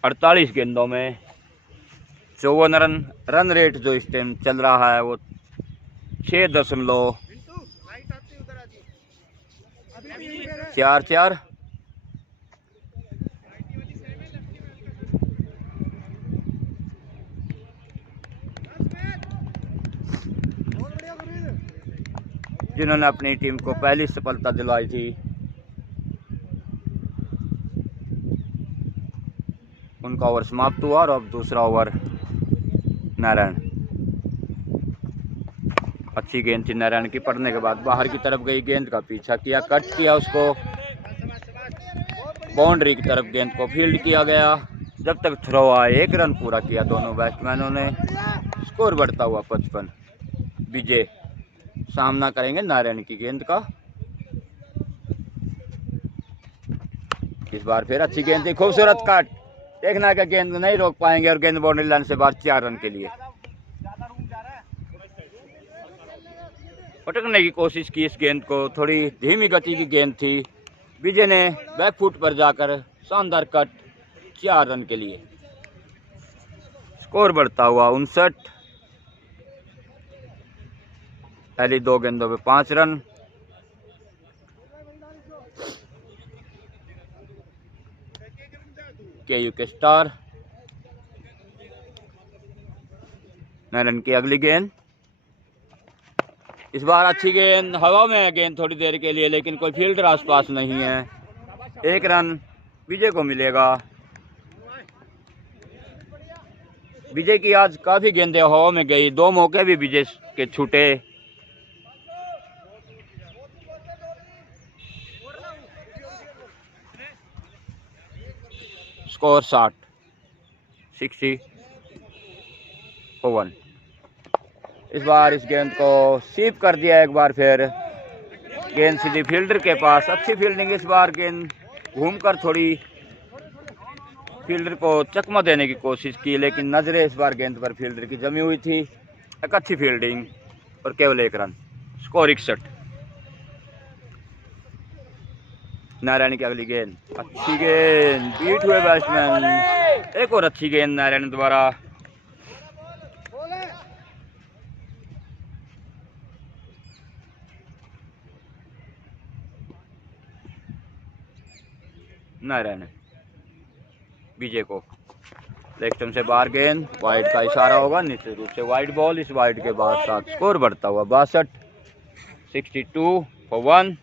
अड़तालीस गेंदों में 54 रन। रन रेट जो इस टाइम चल रहा है वो 6.44। जिन्होंने अपनी टीम को पहली सफलता दिलाई थी उनका ओवर समाप्त हुआ और अब दूसरा ओवर नारायण। अच्छी गेंद थी नारायण की, पड़ने के बाद बाहर की तरफ गई। गेंद का पीछा किया, कट किया उसको, बाउंड्री की तरफ गेंद को फील्ड किया गया। जब तक थ्रो आए 1 रन पूरा किया दोनों बैट्समैनों ने। स्कोर बढ़ता हुआ 55। विजय सामना करेंगे नारायण की गेंद का। इस बार फिर अच्छी गेंद थी, खूबसूरत काट। देखना कि गेंद नहीं रोक पाएंगे और गेंद बाउंड्री लाइन से बाहर 4 रन के लिए। पटकने की कोशिश की इस गेंद को, थोड़ी धीमी गति की गेंद थी। विजय ने बैक फुट पर जाकर शानदार कट, 4 रन के लिए। स्कोर बढ़ता हुआ 59। पहली 2 गेंदों में 5 रन। केयू के स्टार। नारायण की अगली गेंद। इस बार अच्छी गेंद, हवा में है गेंद थोड़ी देर के लिए, लेकिन कोई फील्डर आसपास नहीं है। 1 रन विजय को मिलेगा। विजय की आज काफी गेंदें हवा में गई, 2 मौके भी विजय के छूटे। Score 60 for 1। इस बार इस गेंद को स्वीप कर दिया एक बार फिर। गेंद सीधी फील्डर के पास, अच्छी फील्डिंग। इस बार गेंद घूमकर थोड़ी फील्डर को चकमा देने की कोशिश की, लेकिन नजरें इस बार गेंद पर फील्डर की जमी हुई थी। एक अच्छी फील्डिंग और केवल 1 रन। स्कोर 61। नारायण की अगली गेंद, अच्छी गेंद, बीट हुए बैट्समैन। एक और अच्छी गेंद नारायण द्वारा। नारायण विजय को लेग स्टंप से बाहर गेंद, वाइड का इशारा होगा, निश्चित रूप से वाइड बॉल। इस वाइड के बाद साथ स्कोर बढ़ता हुआ 62 62 for 1।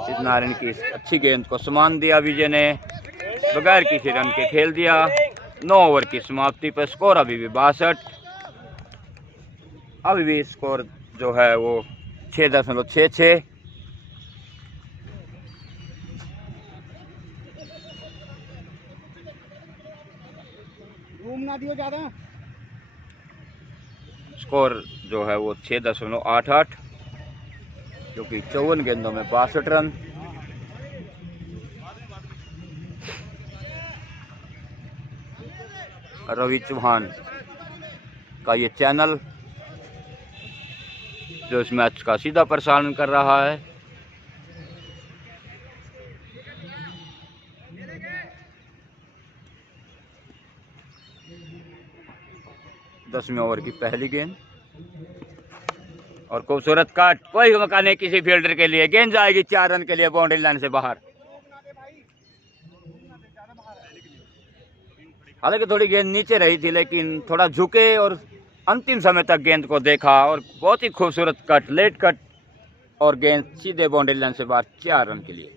इस नारायण की अच्छी गेंद को समान दिया विजय ने, बगैर किसी रन के खेल दिया। 9 ओवर की समाप्ति पर स्कोर अभी भी 62। अभी भी स्कोर जो है वो 6.66। घूम ना दियो ज्यादा। स्कोर जो है वो 6.88, क्योंकि 54 गेंदों में 62 रन। रवि चौहान का ये चैनल जो इस मैच का सीधा प्रसारण कर रहा है। 10वें ओवर की पहली गेंद और खूबसूरत कट, कोई मौका नहीं किसी फील्डर के लिए। गेंद जाएगी 4 रन के लिए बाउंड्री लाइन से बाहर। हालांकि थोड़ी गेंद नीचे रही थी लेकिन थोड़ा झुके और अंतिम समय तक गेंद को देखा और बहुत ही खूबसूरत कट, लेट कट और गेंद सीधे बाउंड्री लाइन से बाहर 4 रन के लिए।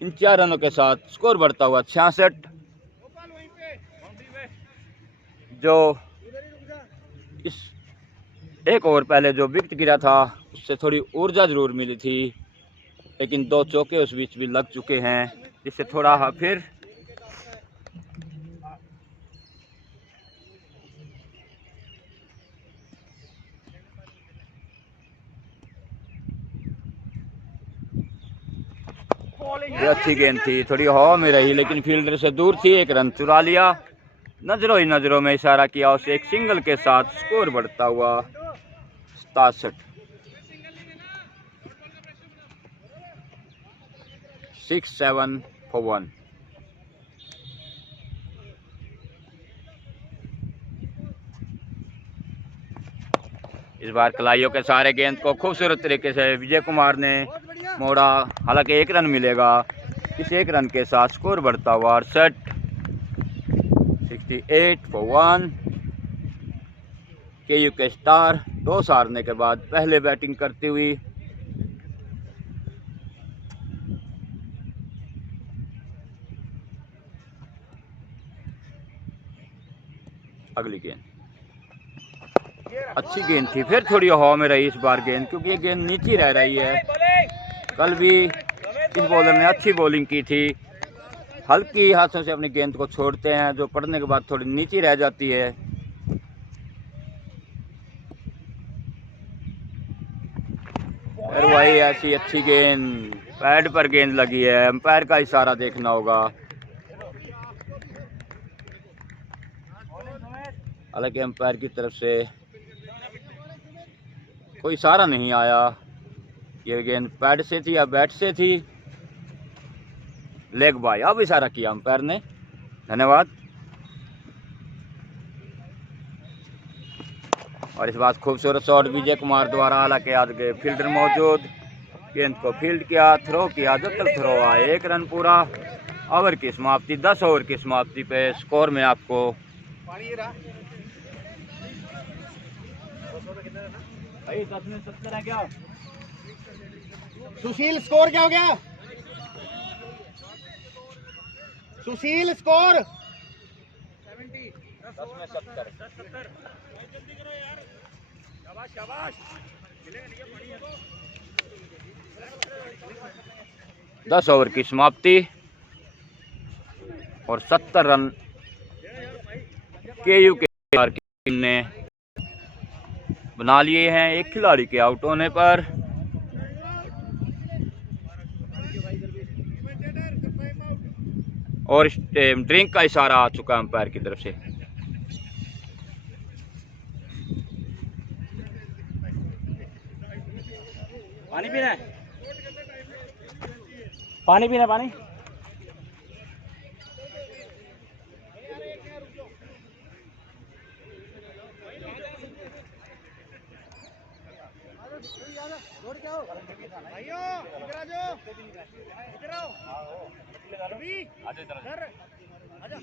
इन 4 रनों के साथ स्कोर बढ़ता हुआ 66। जो इस एक ओवर पहले जो विकेट गिरा था उससे थोड़ी ऊर्जा जरूर मिली थी, लेकिन 2 चौके उस बीच भी लग चुके हैं जिससे थोड़ा फिर ये अच्छी गेंद थी, थोड़ी हवा में रही लेकिन फील्डर से दूर थी। 1 रन चुरा लिया। नजरों ही नजरों में इशारा किया उसे एक सिंगल के साथ स्कोर बढ़ता हुआ 67। 6-7 for 1। इस बार कलाइयों के सारे गेंद को खूबसूरत तरीके से विजय कुमार ने मोड़ा। हालांकि 1 रन मिलेगा। इस 1 रन के साथ स्कोर बढ़ता हुआ 68। 68 for 1। केयू के स्टार टॉस हारने के बाद पहले बैटिंग करती हुई अगली गेंद अच्छी गेंद थी, फिर थोड़ी हवा में रही इस बार गेंद क्योंकि ये गेंद नीचे रह रही है। कल भी इस बॉलर ने अच्छी बॉलिंग की थी। हल्की हाथों से अपनी गेंद को छोड़ते हैं जो पड़ने के बाद थोड़ी नीचे रह जाती है। और वही ऐसी अच्छी गेंद, पैड पर गेंद लगी है। अंपायर का इशारा देखना होगा। हालांकि अंपायर की तरफ से कोई इशारा नहीं आया। ये गेंद पैड से थी या बैट से थी। लेग बाय, अब इशारा किया अंपायर ने। धन्यवाद। और इस बात खूबसूरत शॉट विजय कुमार द्वारा, हालांकि आगे फील्डर मौजूद, गेंद को फील्ड किया, थ्रो किया। जब तक थ्रो आए 1 रन पूरा। ओवर की समाप्ति 10 ओवर की समाप्ति पे स्कोर में आपको भाई 10 में 70 है क्या? सुशील स्कोर क्या हो गया? सुशील स्कोर 10 में 70। शाबाश। 10 ओवर की समाप्ति और 70 रन केयू के टीम ने बना लिए हैं एक खिलाड़ी के आउट होने पर। और ड्रिंक का इशारा आ चुका अंपायर की तरफ से। पानी पीना है? पानी पीना, पानी। भाइयों इधर आ जाओ, इधर आओ। आजा।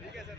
ठीक है सर।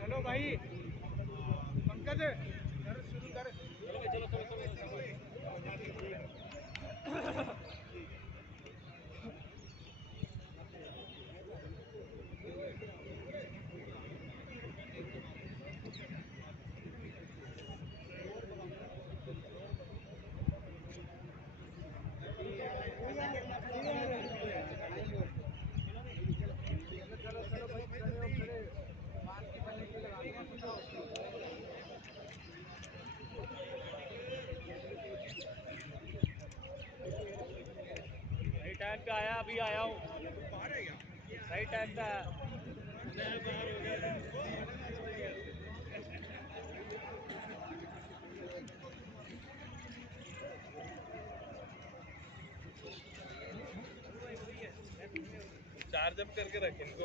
चलो भाई पंकज शुरू कर। टाइम पे आया, अभी आया हूँ, सही टाइम पे आया। चार्ज अप करके रखें इनको।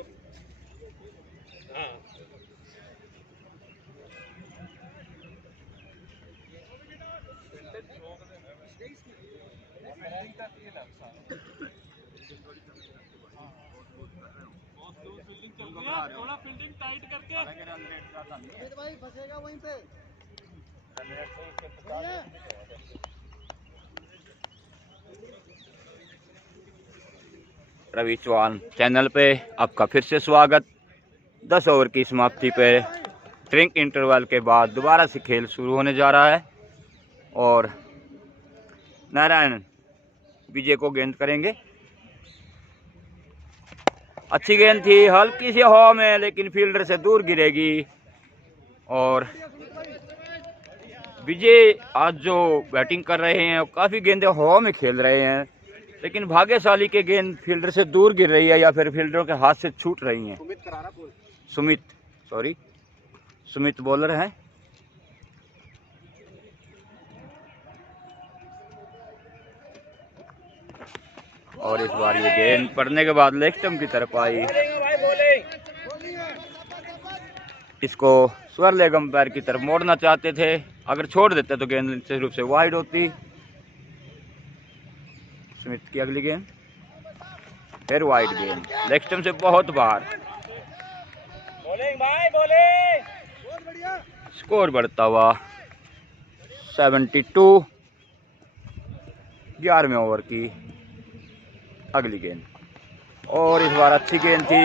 हाँ थोड़ा फील्डिंग टाइट करके भाई फंसेगा वहीं पे। रवि चौहान चैनल पे आपका फिर से स्वागत। 10 ओवर की समाप्ति पे ड्रिंक इंटरवल के बाद दोबारा से खेल शुरू होने जा रहा है और नारायण विजय को गेंद करेंगे। अच्छी गेंद थी, हल्की सी हवा में, लेकिन फील्डर से दूर गिरेगी। और विजय आज जो बैटिंग कर रहे हैं काफ़ी गेंदें हवा में खेल रहे हैं, लेकिन भाग्यशाली के गेंद फील्डर से दूर गिर रही है या फिर फील्डरों के हाथ से छूट रही हैं। सुमित बॉलर हैं। और इस बार ये गेंद पड़ने के बाद लेग स्टंप की तरफ आई। इसको स्वर लेग अंपायर की तरफ मोड़ना चाहते थे, अगर छोड़ देते तो गेंद निश्चित रूप से वाइड होती। स्मिथ की अगली गेंद फिर वाइड गेंद, लेग स्टंप से बहुत बाहर। स्कोर बढ़ता हुआ 72। 11वें ओवर की अगली गेंद और इस बार अच्छी गेंद थी,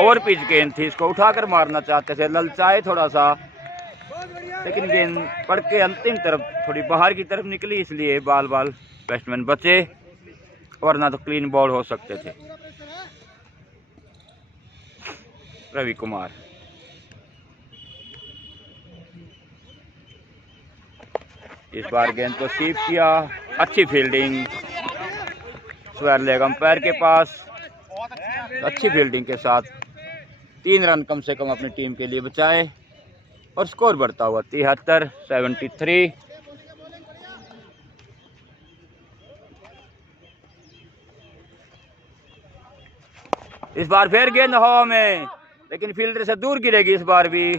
ओवर पिच गेंद थी, इसको उठाकर मारना चाहते थे, ललचाए थोड़ा सा, लेकिन गेंद पड़ के अंतिम तरफ थोड़ी बाहर की तरफ निकली, इसलिए बाल बैट्समैन बचे, वरना तो क्लीन बॉल हो सकते थे। रवि कुमार इस बार गेंद को स्वीप किया, अच्छी फील्डिंग स्क्वायर लेग अंपायर के पास। अच्छी फील्डिंग के साथ 3 रन कम से कम अपनी टीम के लिए बचाए और स्कोर बढ़ता हुआ 73। इस बार फिर गेंद हवा में, लेकिन फील्डर से दूर गिरेगी। इस बार भी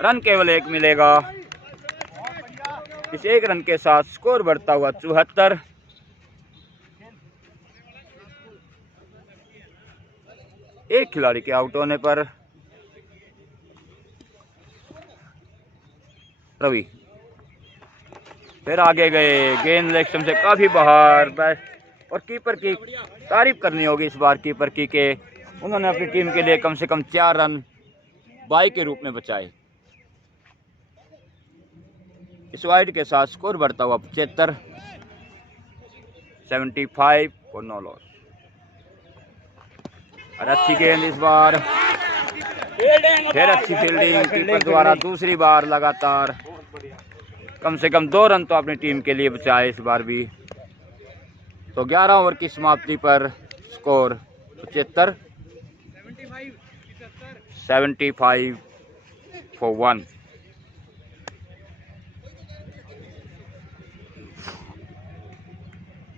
रन केवल 1 मिलेगा। इस 1 रन के साथ स्कोर बढ़ता हुआ 74। एक खिलाड़ी के आउट होने पर रवि फिर आगे गए, गेंद लेग स्टंप से काफी बाहर। और कीपर की तारीफ करनी होगी इस बार कीपर की के उन्होंने अपनी टीम के लिए कम से कम 4 रन बाई के रूप में बचाए। इस वाइड के साथ स्कोर बढ़ता हुआ 75 और 9 लॉस। और अच्छी गेंद इस बार फिर अच्छी फील्डिंग कीपर द्वारा दूसरी बार लगातार। कम से कम 2 रन तो अपनी टीम के लिए बचाए इस बार भी। तो 11 ओवर की समाप्ति पर स्कोर 75 for 1।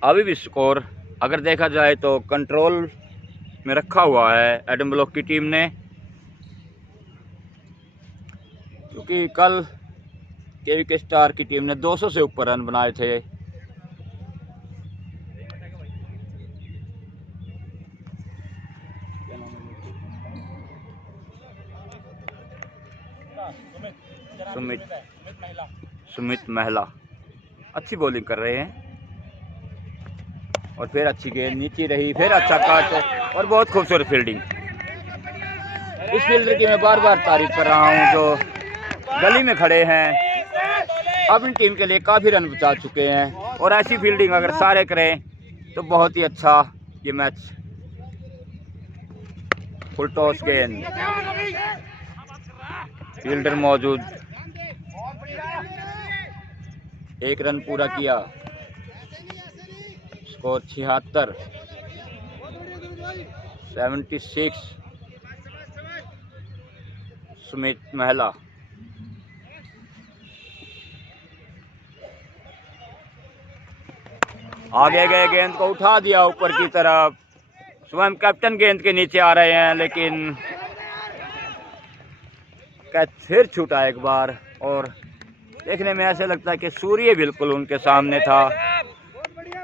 अभी भी स्कोर अगर देखा जाए तो कंट्रोल में रखा हुआ है एडम ब्लॉक की टीम ने, क्योंकि कल केवीके स्टार की टीम ने 200 से ऊपर रन बनाए थे। सुमित महिला अच्छी बॉलिंग कर रहे हैं और फिर अच्छी गेंद नीचे रही, फिर अच्छा कट और बहुत खूबसूरत फील्डिंग। इस फील्डर की मैं बार बार तारीफ कर रहा हूं जो गली में खड़े हैं, अपनी टीम के लिए काफ़ी रन बचा चुके हैं और ऐसी फील्डिंग अगर सारे करें तो बहुत ही अच्छा ये मैच। फुल टॉस गेंद, फील्डर मौजूद, 1 रन पूरा किया, स्कोर 76 सुमित महिला। आगे गए, गेंद को उठा दिया ऊपर की तरफ, स्वयं कैप्टन गेंद के नीचे आ रहे हैं लेकिन कैच फिर छूटा एक बार और देखने में ऐसे लगता है कि सूर्य बिल्कुल उनके सामने था,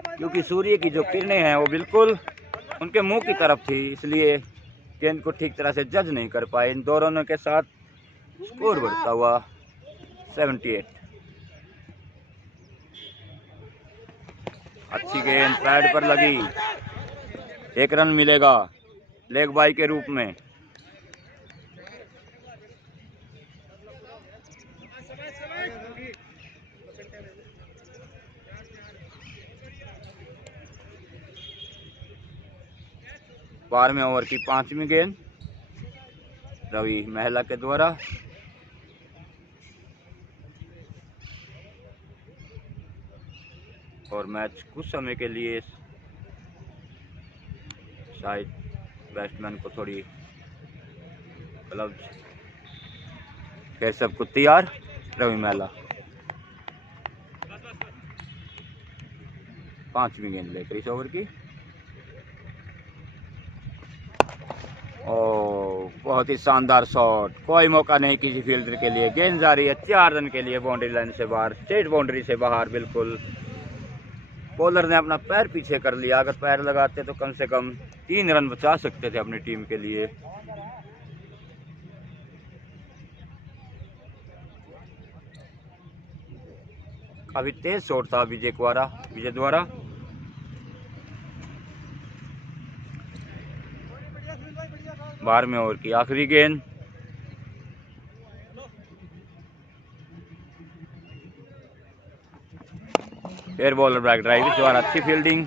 क्योंकि सूर्य की जो किरणें हैं वो बिल्कुल उनके मुंह की तरफ थी, इसलिए गेंद को ठीक तरह से जज नहीं कर पाए। इन 2 रनों के साथ स्कोर बढ़ता हुआ 78। अच्छी गेंद पैड पर लगी, 1 रन मिलेगा लेग बाई के रूप में। बारहवें ओवर की 5वीं गेंद रवि महिला के द्वारा। और मैच कुछ समय के लिए शायद बैट्समैन को थोड़ी ग्लव्स, फिर सब कुछ तैयार। रवि महिला 5वीं गेंद लेकर इस ओवर की। ओ बहुत ही शानदार शॉट, कोई मौका नहीं किसी फील्डर के लिए, गेंद जा रही है 4 रन के लिए बाउंड्री लाइन से बाहर, स्ट्रेट बाउंड्री से बाहर बिल्कुल। बॉलर ने अपना पैर पीछे कर लिया, अगर पैर लगाते तो कम से कम 3 रन बचा सकते थे अपनी टीम के लिए। काफी तेज शॉट था विजय द्वारा। बारहवें ओवर की आखिरी गेंद, एयर बॉलर बैक ड्राइव, इस बार अच्छी फील्डिंग।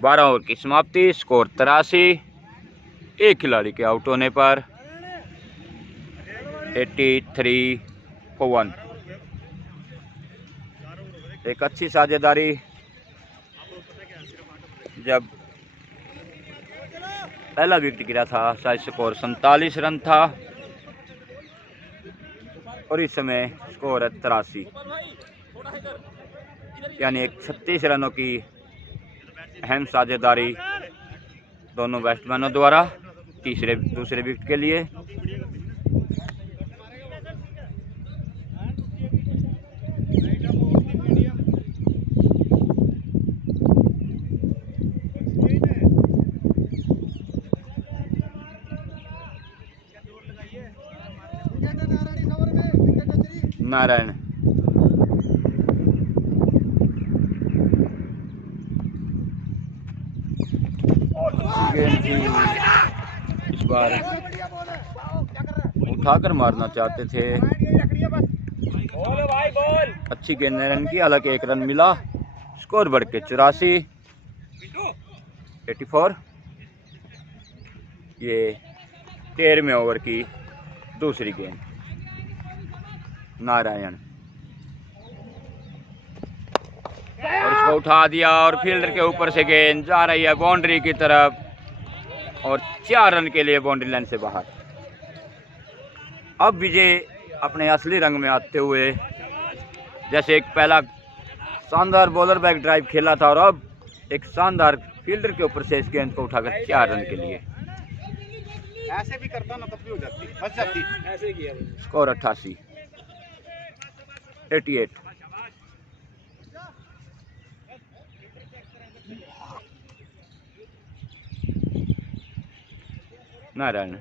बारह ओवर की समाप्ति, स्कोर 83। एक खिलाड़ी के आउट होने पर 83 for 1। एक अच्छी साझेदारी, जब पहला विकेट गिरा था शायद स्कोर 47 रन था और इस समय स्कोर है 83, यानी एक 36 रनों की अहम साझेदारी दोनों बैट्समैनों द्वारा दूसरे विकेट के लिए। नारायण इस बार उठाकर मारना चाहते थे। अच्छी गेंद ने रन की, हालांकि 1 रन मिला। स्कोर बढ़ के 84 84। ये 13वें ओवर की दूसरी गेंद। नारायण और उसको उठा दिया और फील्डर के ऊपर से गेंद जा रही है बाउंड्री की तरफ और 4 रन के लिए बाउंड्री लाइन से बाहर। अब विजय अपने असली रंग में आते हुए, जैसे एक पहला शानदार बॉलर बैक ड्राइव खेला था और अब एक शानदार फील्डर के ऊपर से इस गेंद को उठाकर 4 रन के लिए। ऐसे भी करता ना तब भी हो जाती, फंस जाती। ऐसे किया स्कोर 88 88। नारायण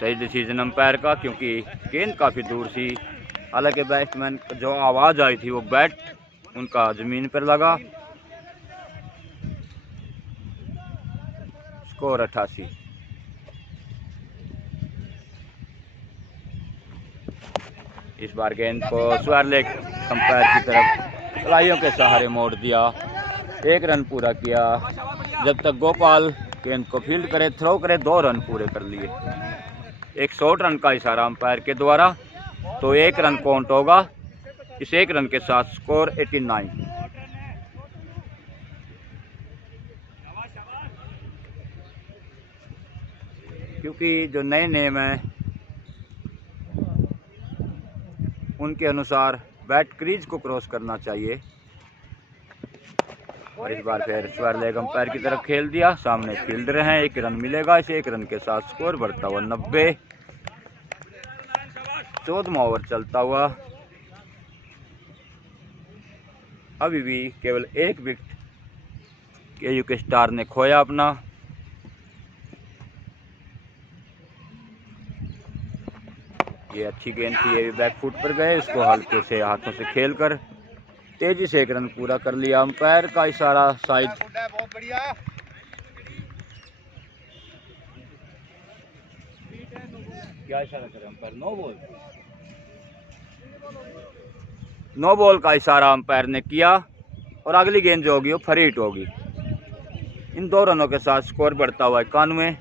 सही डिसीजन अंपायर का, क्योंकि गेंद काफी दूर थी। हालांकि बैट्समैन जो आवाज आई थी वो बैट उनका जमीन पर लगा। स्कोर 88। इस बार गेंद को स्वर्लेग अंपायर की तरफ कलाइयों के सहारे मोड़ दिया। 1 रन पूरा किया। जब तक गोपाल गेंद को फील्ड करे, थ्रो करे, 2 रन पूरे कर लिए। एक शॉर्ट रन का इशारा अंपायर के द्वारा, तो 1 रन काउंट होगा। इस 1 रन के साथ स्कोर 89। क्योंकि जो नए नियम हैं उनके अनुसार बैट क्रीज को क्रॉस करना चाहिए। और इस बार फिर स्वर्लेग अंपायर की तरफ खेल दिया। सामने फील्डर हैं, 1 रन मिलेगा। इस 1 रन के साथ स्कोर बढ़ता हुआ 90। 14वां ओवर चलता हुआ। अभी भी केवल 1 विकेट केयू के स्टार ने खोया अपना। ये अच्छी गेंद थी, ये भी बैक फुट पर गए। इसको हल्के से हाथों से खेलकर तेजी से 1 रन पूरा कर लिया। अंपायर का इशारा साइड। बहुत बढ़िया। क्या इशारा करे umpire? No ball. No ball का इशारा अंपायर ने किया और अगली गेंद जो होगी वो फ्री हिट होगी। इन 2 रनों के साथ स्कोर बढ़ता हुआ 91।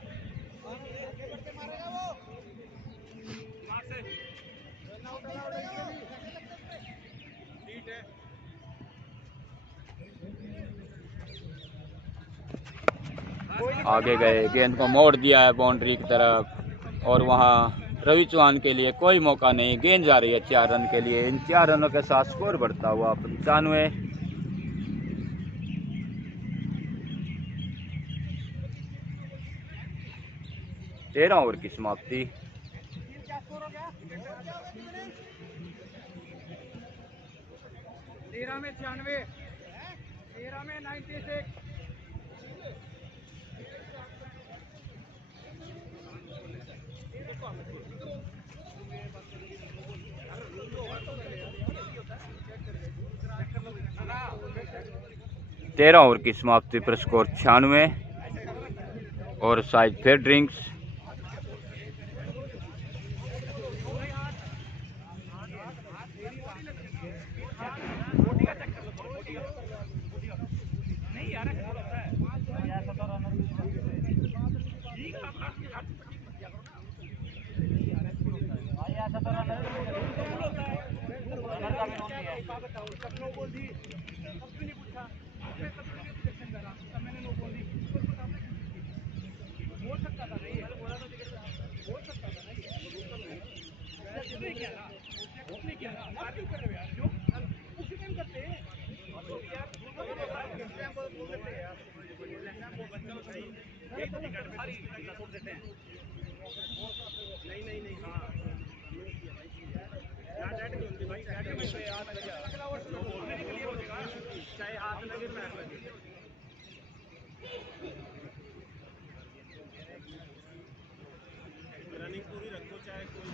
आगे गए, गेंद को मोड़ दिया है बाउंड्री की तरफ और वहां रवि चौहान के लिए कोई मौका नहीं। गेंद जा रही है 4 रन के लिए। इन 4 रनों के साथ स्कोर बढ़ता हुआ 95। तेरह ओवर की समाप्ति। 13 में 96, 13 में 96। 13 ओवर की समाप्ति पर स्कोर 96 और साइड फिर ड्रिंक्स। रनिंग पूरी रखो चाहे कोई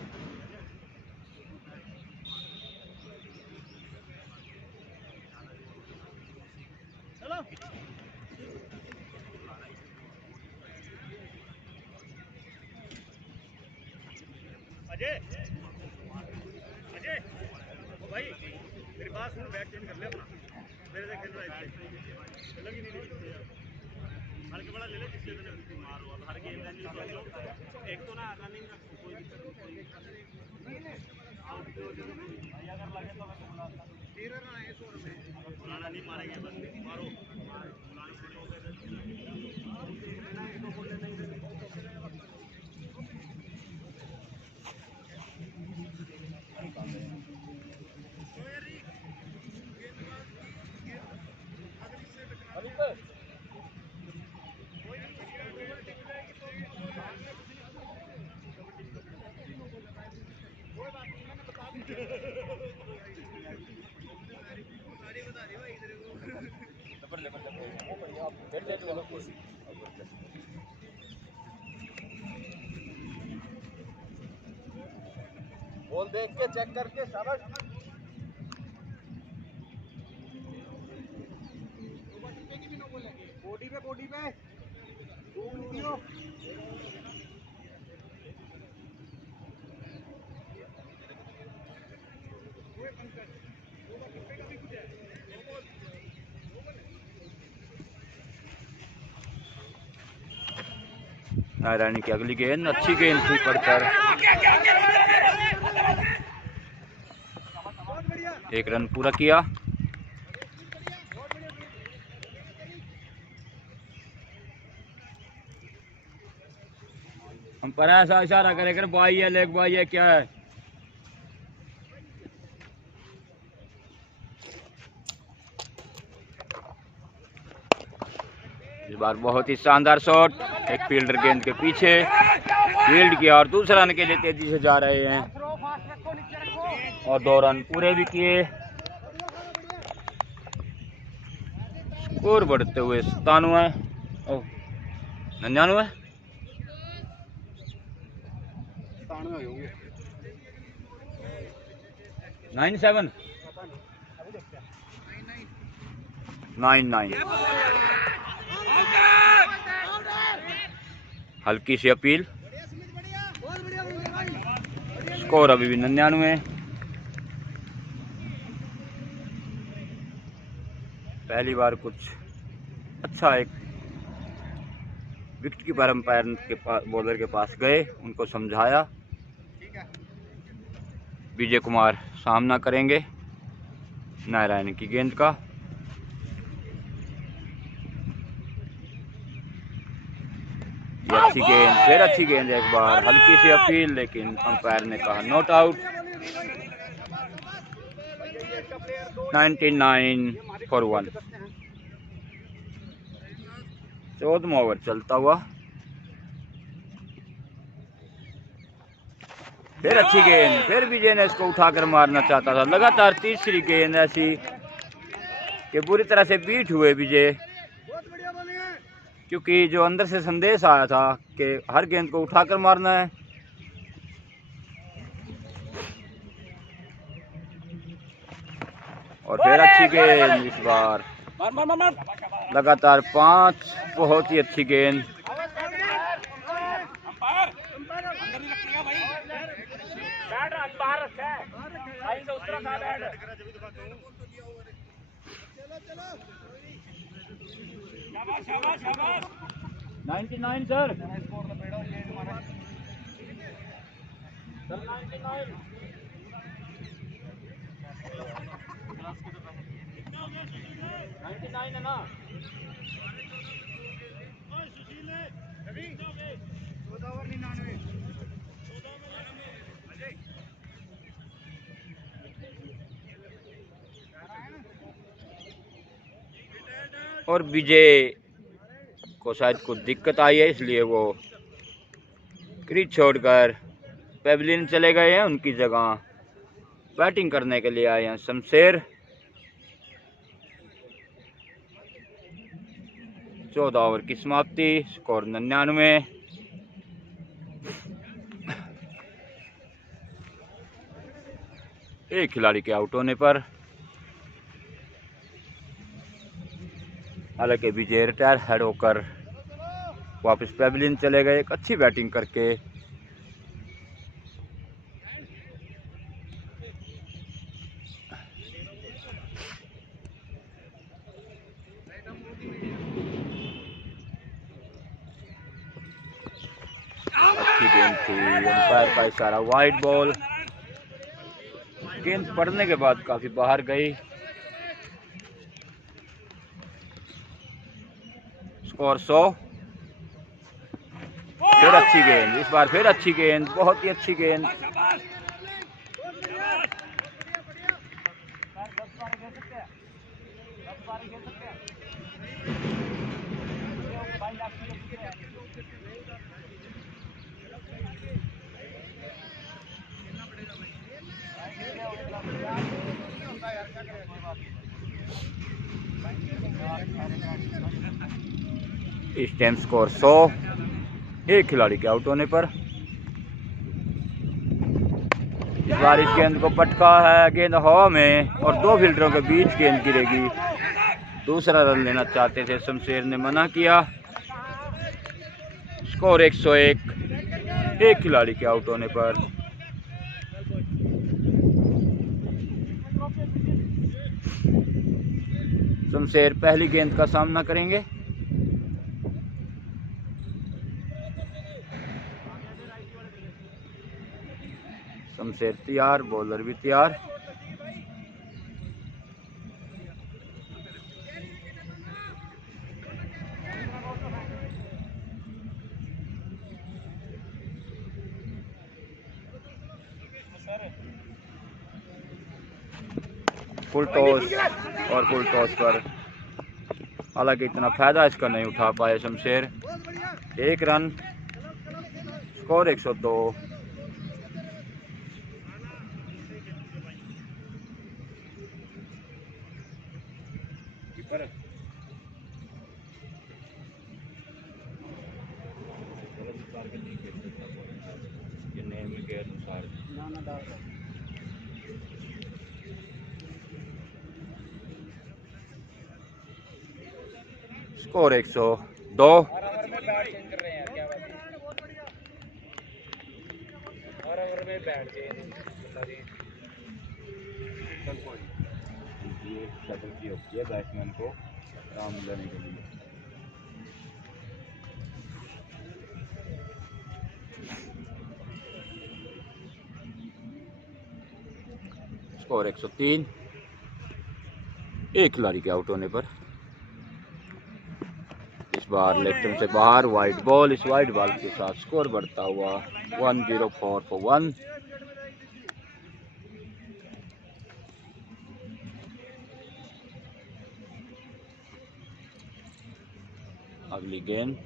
अजय अजय ओ भाई मेरी बात सुन, बैट चेंज कर ले अपना, मेरे से खेल रहा है लगी नहीं हल्के बड़ा ले ले जिससे मारो। अब हर गेम रनिंग सोचो, एक तो ना रनिंग का कोई दिक्कत नहीं, आउट अगर लगे तो मैं बुला तेरा ना है सो में बुलाना नहीं मारेंगे, बस मारो बुलाने खड़े हो गए। बॉल देख के चेक करके शाबाश। बॉडी पे नारायण की अगली गेंद, अच्छी गेंद थी पड़कर 1 रन पूरा किया। हम पर ऐसा इशारा करेंगे भाई है लेग भाई है क्या है। इस बार बहुत ही शानदार शॉट, एक फील्डर गेंद के पीछे फील्ड किया और दूसरा रन के लिए तेजी से जा रहे हैं और 2 रन पूरे भी किए। स्कोर बढ़ते हुए 97 99 97 99। हल्की सी अपील, स्कोर अभी भी 99। पहली बार कुछ अच्छा एक विकेट कीपर अंपायर के पास बॉलर के पास गए, उनको समझाया। विजय कुमार सामना करेंगे नारायण की गेंद का। ये अच्छी गेंद, फिर अच्छी गेंद, एक बार हल्की सी अपील लेकिन अंपायर ने कहा नॉट आउट। 99 for 1। 14वां ओवर चलता हुआ, फिर अच्छी गेंद, फिर विजय ने इसको उठाकर मारना चाहता था। लगातार तीसरी गेंद ऐसी कि बुरी तरह से बीट हुए विजय, क्योंकि जो अंदर से संदेश आया था कि हर गेंद को उठाकर मारना है। और फिर अच्छी गेंद, इस बार लगातार 5 बहुत ही अच्छी गेंद। शाबाश 99 सर, सर 99 है ना। और विजय को शायद कुछ दिक्कत आई है, इसलिए वो क्रीज छोड़कर पेविलियन चले गए हैं। उनकी जगह बैटिंग करने के लिए आए हैं शमशेर। 14 ओवर की समाप्ति, स्कोर 99। एक खिलाड़ी के आउट होने पर हालांकि विजय रिटायर हेड होकर वापस पेविलियन चले गए, एक अच्छी बैटिंग करके। अच्छी गेंद थी, अंपायर का इशारा वाइड बॉल। गेंद पड़ने के बाद काफी बाहर गई। स्कोर 100। फिर अच्छी गेंद, इस बार फिर अच्छी गेंद, बहुत ही अच्छी गेंद। इस टाइम स्कोर 100, एक खिलाड़ी के आउट होने पर। इस बार इस गेंद को पटका है, गेंद हवा में और दो फील्डरों के बीच गेंद गिरेगी। दूसरा रन लेना चाहते थे, शमशेर ने मना किया। स्कोर 101, एक खिलाड़ी के आउट होने पर। शमशेर पहली गेंद का सामना करेंगे। शमशेर तैयार, बॉलर भी तैयार। फुल टॉस और फुल टॉस पर हालांकि इतना फायदा इसका नहीं उठा पाए शमशेर। एक रन, स्कोर 102। स्कोर 102। बैट्समैन को आराम देने के लिए। स्कोर 103, एक खिलाड़ी के आउट होने पर। इस बार लेफ्ट से बाहर वाइड बॉल। इस वाइड बॉल के साथ स्कोर बढ़ता हुआ 104 for 1। अगली गेंद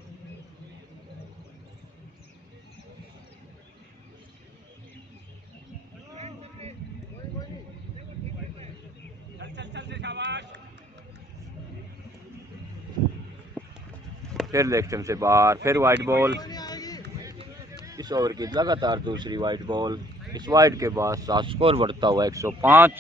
फिर लेफ्ट से बाहर, फिर वाइड बॉल। इस ओवर की लगातार दूसरी वाइड बॉल। इस वाइड के बाद साथ स्कोर बढ़ता हुआ 105।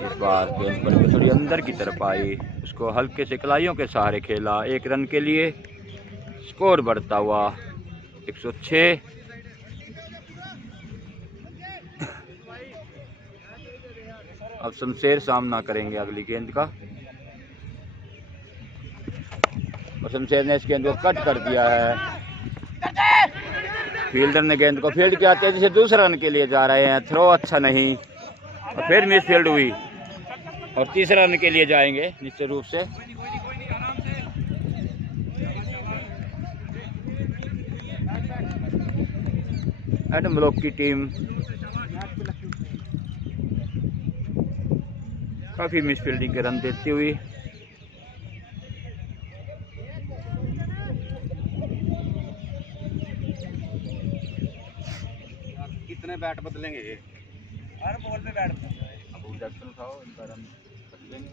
इस बार गेंद पर थोड़ी अंदर की तरफ आई, उसको हल्के से कलाइयों के सहारे खेला एक रन के लिए। स्कोर बढ़ता हुआ 106। अब शमशेर सामना करेंगे अगली गेंद का और शमशेर ने इस गेंद को कट कर दिया है। फील्डर ने गेंद को फील्ड किया, तेजी से दूसरे रन के लिए जा रहे हैं। थ्रो अच्छा नहीं और फिर मिस फील्ड हुई और तीसरा रन के लिए जाएंगे निश्चित रूप से। एडम ब्लॉक की टीम काफी मिस फील्डिंग के रन देती हुई। कितने बैट बदलेंगे ये? हर बॉल पे बैट बदल रहा है। अब जैक्सन उठाओ, इनका रन बदलेंगे।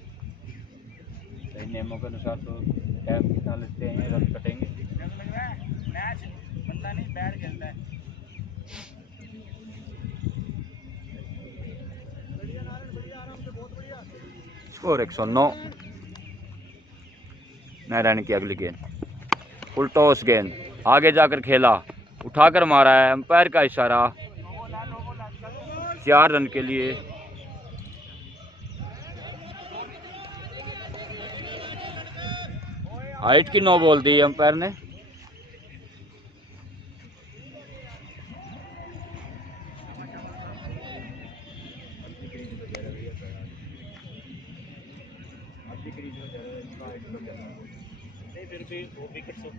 सही नियमों के अनुसार तो टाइम कितना लेते हैं, रन कटेंगे। मैच बंदा नहीं बैट खेलता है। स्कोर 109। नारायण की अगली गेंद, फुल टॉस गेंद, आगे जाकर खेला, उठाकर मारा है, अंपायर का इशारा। 4 रन के लिए। हाइट की 9 बॉल दी अंपायर ने। फिर भी वो विकेट से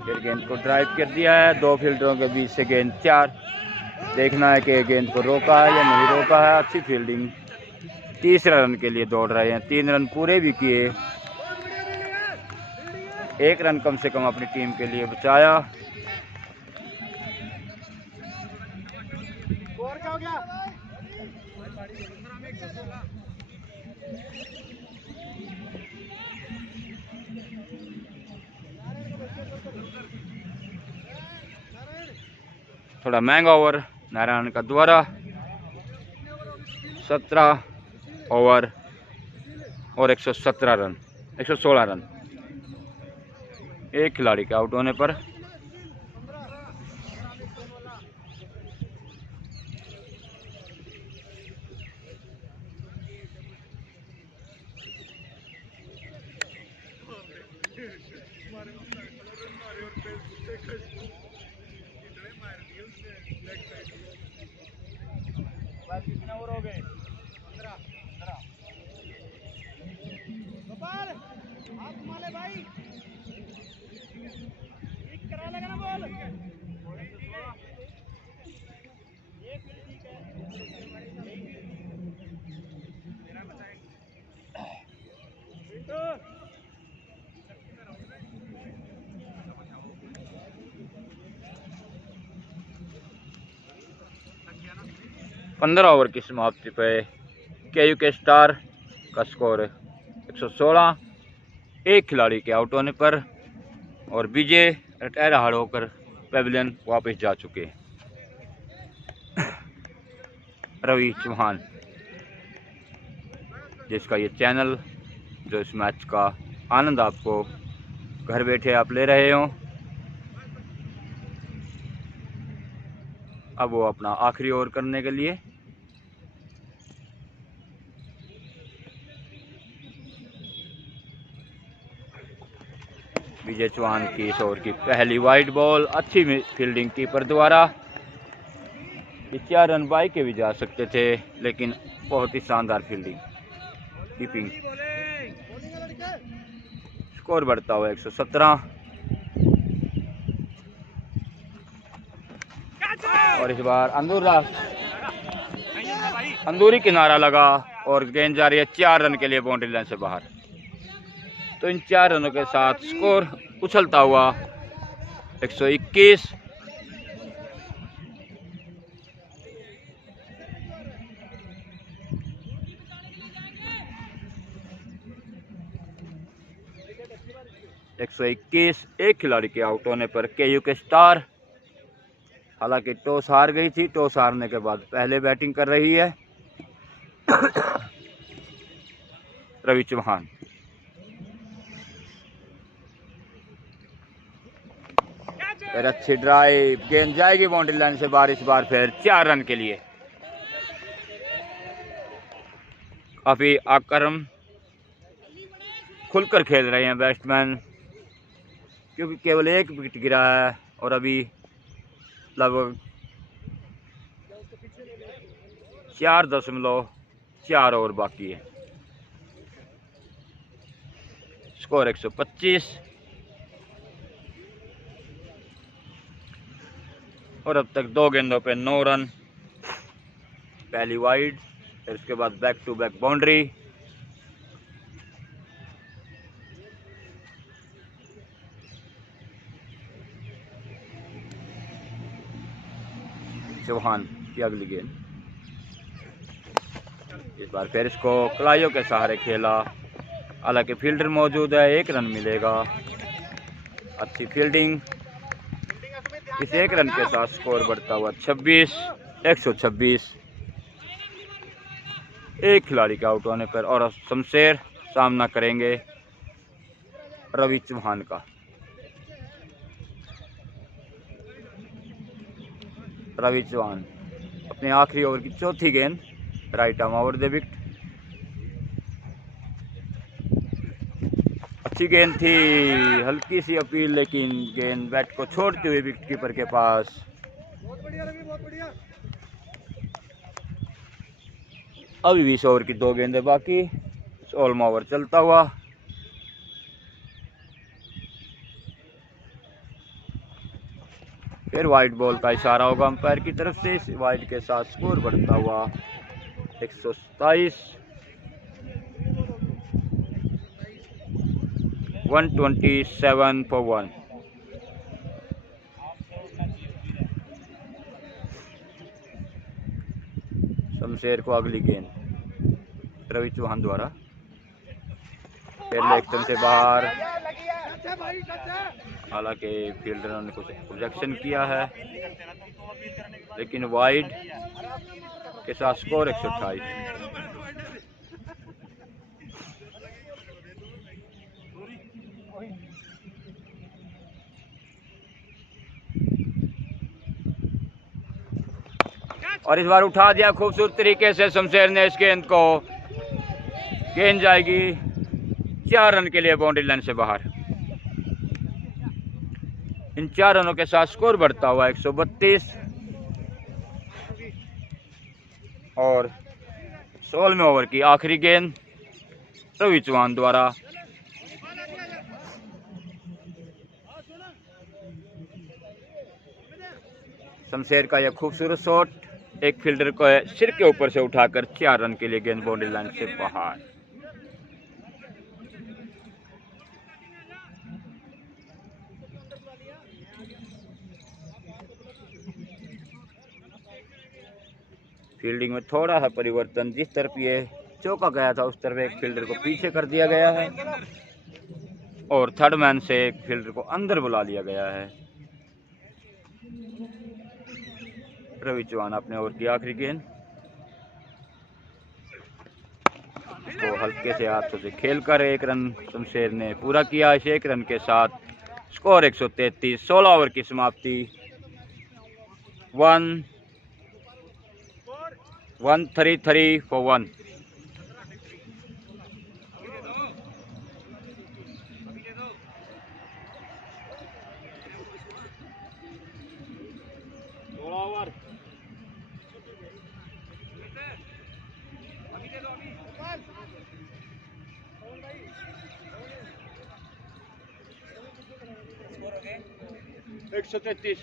4 गेंद को ड्राइव कर दिया है, 2 फील्डरों के बीच से गेंद 4। देखना है कि गेंद को रोका है या नहीं रोका है। अच्छी फील्डिंग। तीसरा रन के लिए दौड़ रहे हैं, 3 रन पूरे भी किए, 1 रन कम से कम अपनी टीम के लिए बचाया। स्कोर क्या हो गया? थोड़ा महंगा ओवर नारायण का द्वारा। 17 ओवर और 117 रन, 116 रन। एक खिलाड़ी के आउट होने पर कितने ओवर हो गए? 15। गोपाल हाथ घुमा ले भाई, ठीक करा लेगा ना बॉल। ये फिर ठीक है। मेरा बताएंगे पिंटू। 15 ओवर की समाप्ति पे KUK स्टार का स्कोर 116, एक खिलाड़ी के आउट होने पर, और विजय रिटायर हार होकर पेविलियन वापस जा चुके। रवि चौहान, जिसका ये चैनल, जो इस मैच का आनंद आपको घर बैठे आप ले रहे हो, अब वो अपना आखिरी ओवर करने के लिए विजय चौहान की इस ओवर की पहली वाइड बॉल। अच्छी फील्डिंग कीपर द्वारा। 4 रन बाई के भी जा सकते थे, लेकिन बहुत ही शानदार फील्डिंग कीपिंग। स्कोर बढ़ता हुआ 117। और इस बार अंदूरी किनारा लगा और गेंद जा रही है 4 रन के लिए बाउंड्री लाइन से बाहर। तो इन 4 रनों के साथ स्कोर उछलता हुआ 121। एक खिलाड़ी के आउट होने पर KUK स्टार, हालांकि टॉस हार गई थी, टॉस हारने के बाद पहले बैटिंग कर रही है रवि चौहान। फिर अच्छी ड्राइव, गेंद जाएगी बाउंड्री लाइन से बाहर, इस बार फिर 4 रन के लिए। काफी आक्रमण खुलकर खेल रहे हैं बैट्समैन, क्योंकि केवल 1 विकेट गिरा है और अभी लगभग 4.4 ओवर बाकी है। स्कोर 125। और अब तक 2 गेंदों पे 9 रन। पहली वाइड, फिर उसके बाद back to back boundary. Chauhan की अगली गेंद, इस बार फिर इसको कलाइयों के सहारे खेला, हालांकि फील्डर मौजूद है, 1 रन मिलेगा। अच्छी फील्डिंग। इस 1 रन के साथ स्कोर बढ़ता हुआ 126। एक खिलाड़ी के आउट होने पर और शमशेर सामना करेंगे रवि चौहान का। रवि चौहान अपने आखिरी ओवर की चौथी गेंद right arm over the wicket. अच्छी गेंद थी, हल्की सी अपील, लेकिन गेंद बैट को छोड़ते हुए विकेट कीपर के पास। बहुत बढ़िया रवि, बहुत बढ़िया। अभी 20 ओवर की 2 गेंदें बाकी, 16वां ओवर चलता हुआ। फिर वाइड बॉल का इशारा होगा अंपायर की तरफ से। इस वाइड के साथ स्कोर बढ़ता हुआ 127, 127 for 1। शमशेर को अगली गेंद रवि चौहान द्वारा, फिर लेग स्टंप से बाहर। हालांकि फील्डर ने कुछ ऑब्जेक्शन किया है, लेकिन वाइड के साथ स्कोर 128। और इस बार उठा दिया खूबसूरत तरीके से शमशेर ने इस गेंद को। गेंद जाएगी 4 रन के लिए बाउंड्री लाइन से बाहर। इन 4 रनों के साथ स्कोर बढ़ता हुआ 132 और 16वें ओवर की आखिरी गेंद रवि चौहान द्वारा। शमशेर का यह खूबसूरत शॉट एक फील्डर को सिर के ऊपर से उठाकर 4 रन के लिए गेंद बाउंड्री लाइन से बाहर। फील्डिंग में थोड़ा सा परिवर्तन, जिस तरफ ये चौका गया था उस तरफ एक फील्डर को पीछे कर दिया गया है और थर्ड मैन से एक फील्डर को अंदर बुला लिया गया है। रवि चौहान अपने ओवर की आखिरी गेंद इसको हल्के से हाथों से खेलकर 1 रन शमशेर ने पूरा किया। इस 1 रन के साथ स्कोर 133, 16 ओवर की समाप्ति। 133 for 1। एक 133।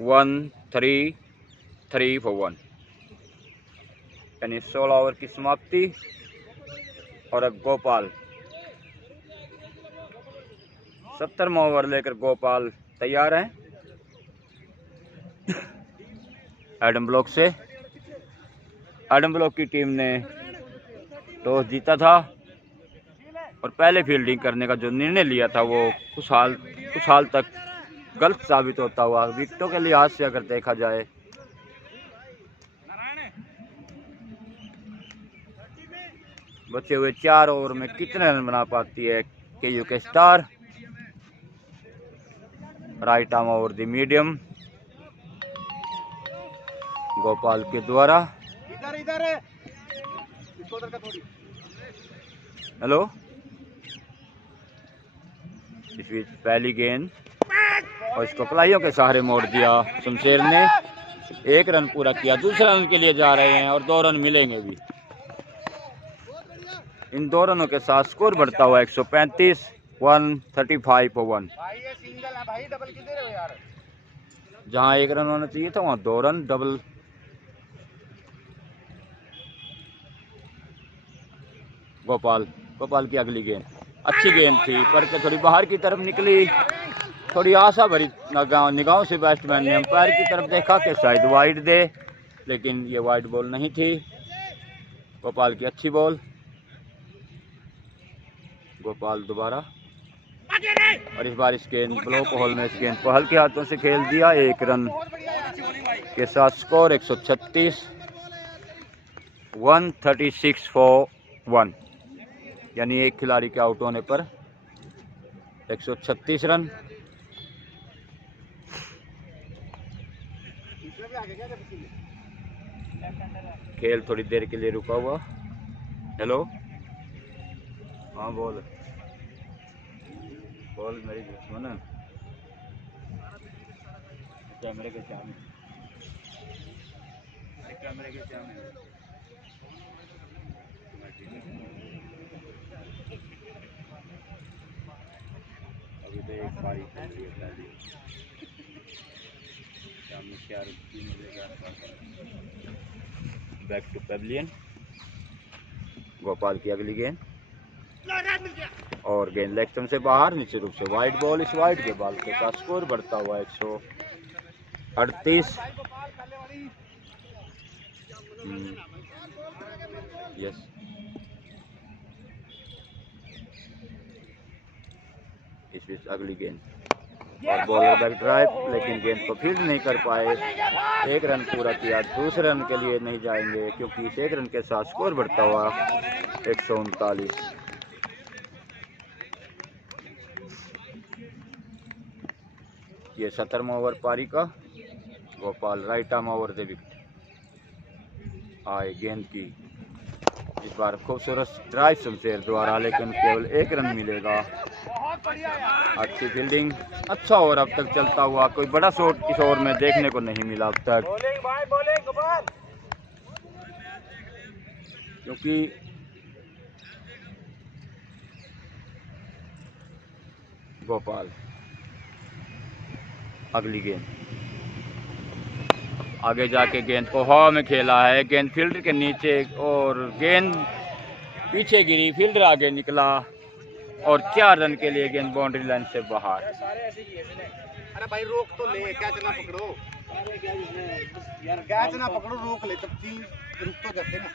वन 3 for 1 यानी 16 ओवर की समाप्ति। और अब गोपाल 70वां ओवर लेकर गोपाल तैयार हैं एडम ब्लॉक से। एडम ब्लॉक की टीम ने टॉस जीता था और पहले फील्डिंग करने का जो निर्णय लिया था वो कुछ हाल तक गलत साबित होता हुआ विकेटों के लिहाज से अगर देखा जाए बचे हुए 4 ओवर में कितने रन बना पाती है केयू के star. Right arm over the medium Gopal के द्वारा। हेलो, इस बीच पहली गेंद और इसको कलाइयों के सहारे मोड़ दिया शमशेर ने। 1 रन पूरा किया, दूसरे रन के लिए जा रहे हैं और 2 रन मिलेंगे भी। इन 2 रनों के साथ स्कोर बढ़ता हुआ 135, 135 for 1। जहां 1 रन होना चाहिए था वहां 2 रन डबल। गोपाल की अगली गेंद अच्छी गेंद थी पर के थोड़ी बाहर की तरफ निकली। थोड़ी आशा भरी निगाहों से बैट्समैन ने अंपायर की तरफ देखा कि शायद वाइड दे, लेकिन ये वाइड बॉल नहीं थी। गोपाल की अच्छी बॉल। गोपाल दोबारा और इस बार इस गेंद ब्लॉक होल में इस गेंद को हल्के हाथों से खेल दिया। 1 रन के साथ स्कोर 136। 136 for 1, यानी एक खिलाड़ी के आउट होने पर 136 रन। खेल थोड़ी देर के लिए रुका हुआ। हेलो, हाँ बोल बोल मेरी दुश्मन है। कैमरे के सामने, कैमरे के सामने। अभी तो एक बारी चल रही है पहली, सामने 4:03 के आसपास। Back to Pavilion. गोपाल की अगली गेंद और गेंद लेग स्टंप से बाहर, नीचे रूप से वाइड बॉल। इस वाइड के बॉल के साथ स्कोर बढ़ता हुआ 138। यस, इस बीच अगली गेंद और बॉलर बैक ड्राइव, लेकिन गेंद को फील्ड नहीं कर पाए। एक रन पूरा किया, दूसरे रन के लिए नहीं जाएंगे क्योंकि इस एक रन के साथ स्कोर बढ़ता हुआ 139। ये 17वां ओवर पारी का। गोपाल राइट आर्म ओवर दे विकेट आए गेंद की। इस बार खूबसूरत ड्राइव शमशेर द्वारा, लेकिन केवल एक रन मिलेगा। अच्छी फील्डिंग, अच्छा ओवर अब तक चलता हुआ। कोई बड़ा शॉट इस ओवर में देखने को नहीं मिला अब तक, क्योंकि गोपाल अगली गेंद आगे जाके गेंद को हवा में खेला है। गेंद फील्डर के नीचे और गेंद पीछे गिरी, फील्डर आगे निकला और 4 रन के लिए गेंद बाउंड्री लाइन से बाहर। अरे भाई रोक तो ले, कैच ना पकड़ो यार, कैच ना पकड़ो, रोक ले तब रुक तो जाते ना।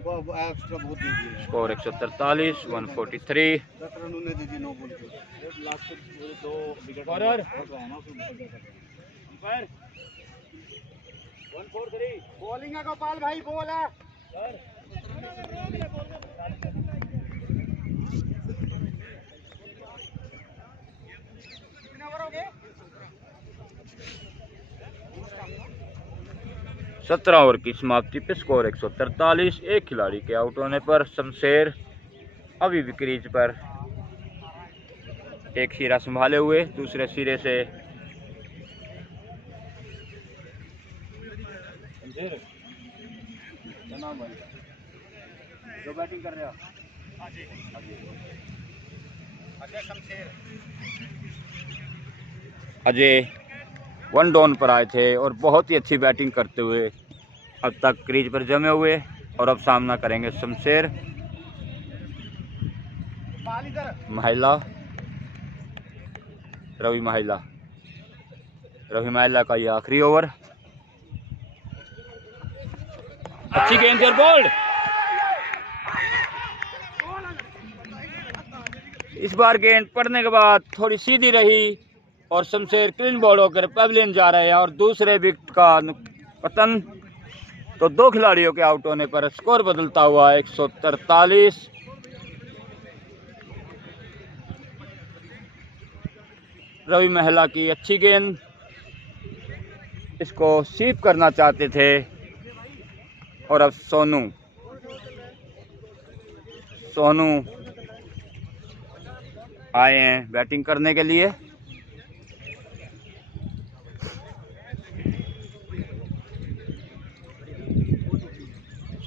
वो एक्स्ट्रा बहुत दे दिए। स्कोर 143, 143। 10 रन उन्होंने दे दिए, 9 बॉल पे। लास्ट 2 विकेट और 143 बॉलिंग है गोपाल भाई, बॉल है। कितने ओवर हो गए? 17 ओवर की समाप्ति पे स्कोर 143। एक खिलाड़ी के आउट होने पर शमशेर अभी भी क्रीज पर एक सिरा संभाले हुए, दूसरे सिरे से जो बैटिंग कर रहे हो अजय 1 डाउन पर आए थे और बहुत ही अच्छी बैटिंग करते हुए अब तक क्रीज पर जमे हुए, और अब सामना करेंगे शमशेर। महिला रवि महिला का ये आखिरी ओवर। अच्छी गेंद और बॉल्ड। इस बार गेंद पड़ने के बाद थोड़ी सीधी रही और शमशेर क्लीन बॉल होकर पेविलियन जा रहे हैं और दूसरे विकेट का पतन। तो 2 खिलाड़ियों के आउट होने पर स्कोर बदलता हुआ 143। रवि महिला की अच्छी गेंद, इसको स्वीप करना चाहते थे और अब सोनू आए हैं बैटिंग करने के लिए।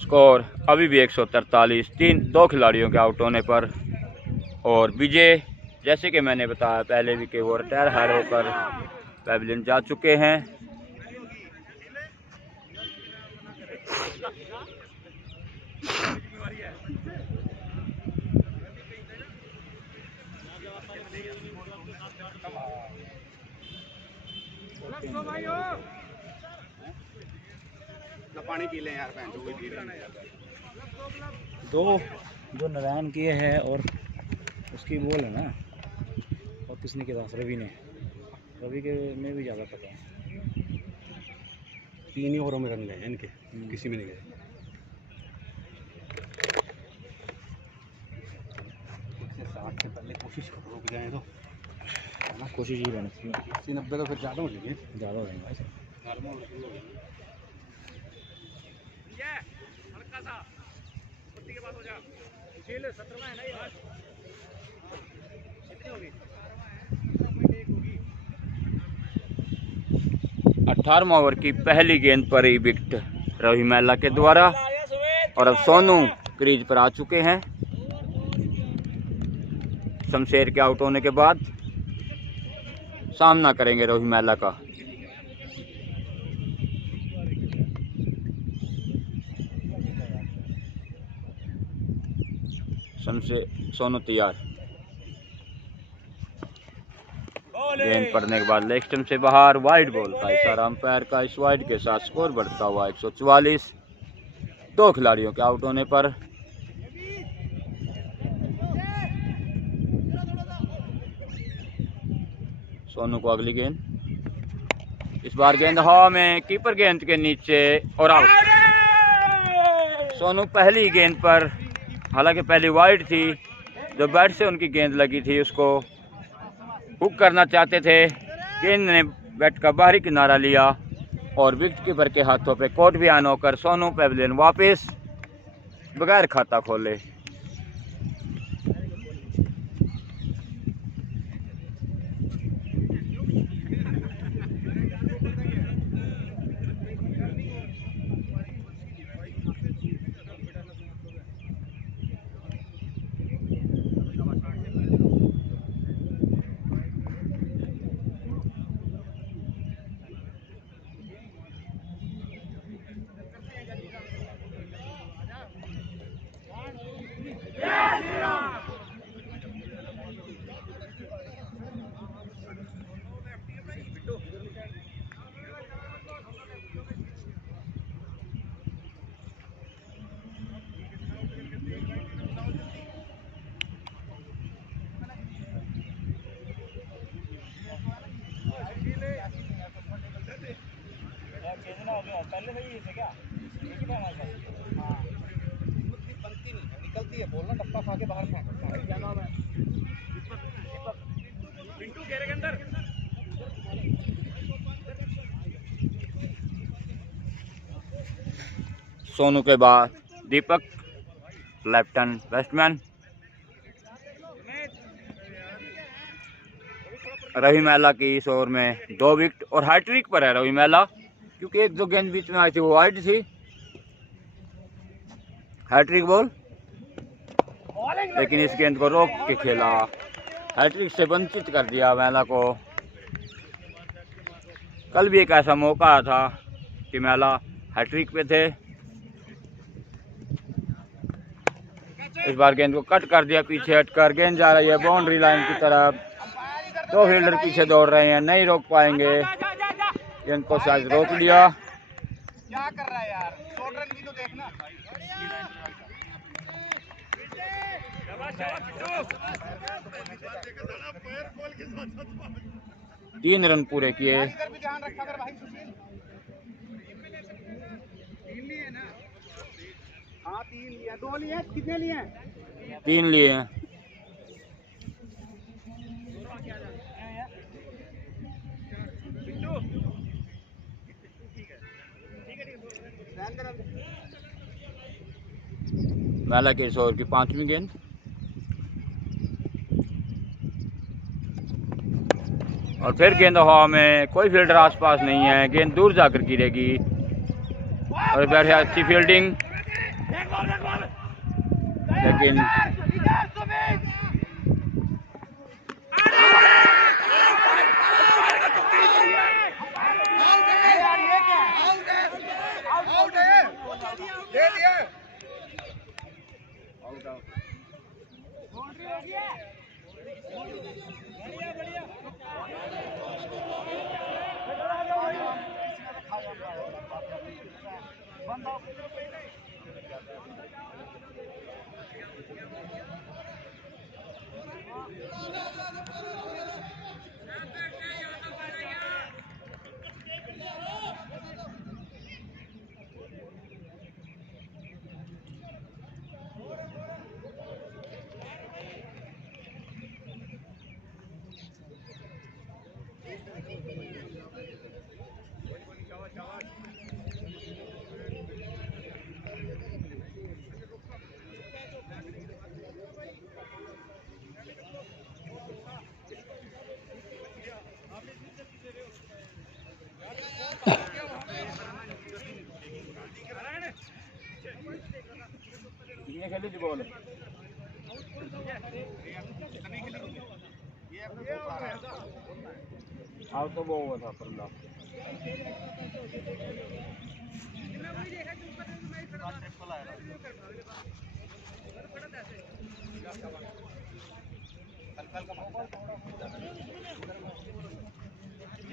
स्कोर अभी भी 143, 2 खिलाड़ियों के आउट होने पर। और विजय, जैसे कि मैंने बताया पहले भी कि वो रिटायर हार होकर पेविलियन जा चुके हैं। पानी पी लें यार, दो जो नारायण किए हैं और उसकी बॉल है ना, और किसने के पास रवि के में भी ज़्यादा पता है। 3 ही ओवरों में रन गए हैं इनके, किसी में नहीं गए। इससे 60 से पहले कोशिश करो, रुक जाए तो कोशिश ही रहनी चाहिए। 80-90 तो फिर ज़्यादा हो जाएंगे। ज़्यादा हो जाएगा ऐसे। हल्का सा पट्टी के पास हो जा। 17वां है ना ये? कितनी होगी? 18वां ओवर की पहली गेंद पर ही विकेट रवि मैला के द्वारा। और अब सोनू क्रीज पर आ चुके हैं। शमशेर के आउट होने के बाद सामना करेंगे रवि मैला का। सोनू तैयार। गेंद पड़ने के बाद लेग स्टंप से बाहर, वाइड बॉल का इशारा अंपायर का। इस वाइड के साथ स्कोर बढ़ता हुआ 144। 2 खिलाड़ियों के आउट होने पर सोनू को अगली गेंद। इस बार गेंद हवा में, कीपर गेंद के नीचे और आउट। सोनू पहली गेंद पर, हालांकि पहली वाइड थी, जो बैट से उनकी गेंद लगी थी उसको हुक करना चाहते थे। गेंद ने बैट का बाहरी किनारा लिया और विकेट कीपर के हाथों पे कोर्ट भी ऑन होकर सोनू पेविलियन वापस बगैर खाता खोले। पहले सही थे क्या? एक ही था हमारे पास। हाँ। बनती नहीं है, निकलती है बोलना, डब्बा खा के बाहर फेंकता है। क्या नाम है? पिंटू घेरे के अंदर। सोनू के बाद दीपक, लेफ्ट हैंड बैट्समैन। रवि मैला की इस ओवर में 2 विकेट और हैट्रिक पर है रवि मैला, क्योंकि एक जो गेंद बीच में आई थी वो वाइड थी। हैट्रिक बॉल, लेकिन इस गेंद को रोक के खेला, हैट्रिक से वंचित कर दिया मैला को। कल भी एक ऐसा मौका आया था कि मैला हैट्रिक पे थे। इस बार गेंद को कट कर दिया, पीछे हटकर गेंद जा रही है बाउंड्री लाइन की तरफ। 2 फील्डर पीछे दौड़ रहे हैं, नहीं रोक पाएंगे। गेंद को शायद रोक लिया। क्या कर रहा है यार? शॉर्ट रन भी तो देखना। 3 रन पूरे किए। इधर भी ध्यान रखा कर भाई सुशील। 3 लिए ना? हाँ 3 लिए। 2 लिए? कितने लिए? 3 लिए हैं। मैला के इस ओवर की 5वीं गेंद। और फिर गेंद हवा में, कोई फील्डर आसपास नहीं है, गेंद दूर जाकर गिरेगी। और इधर है अच्छी फील्डिंग, लेकिन ये खेली थी बॉल आओ तो वो हुआ था परला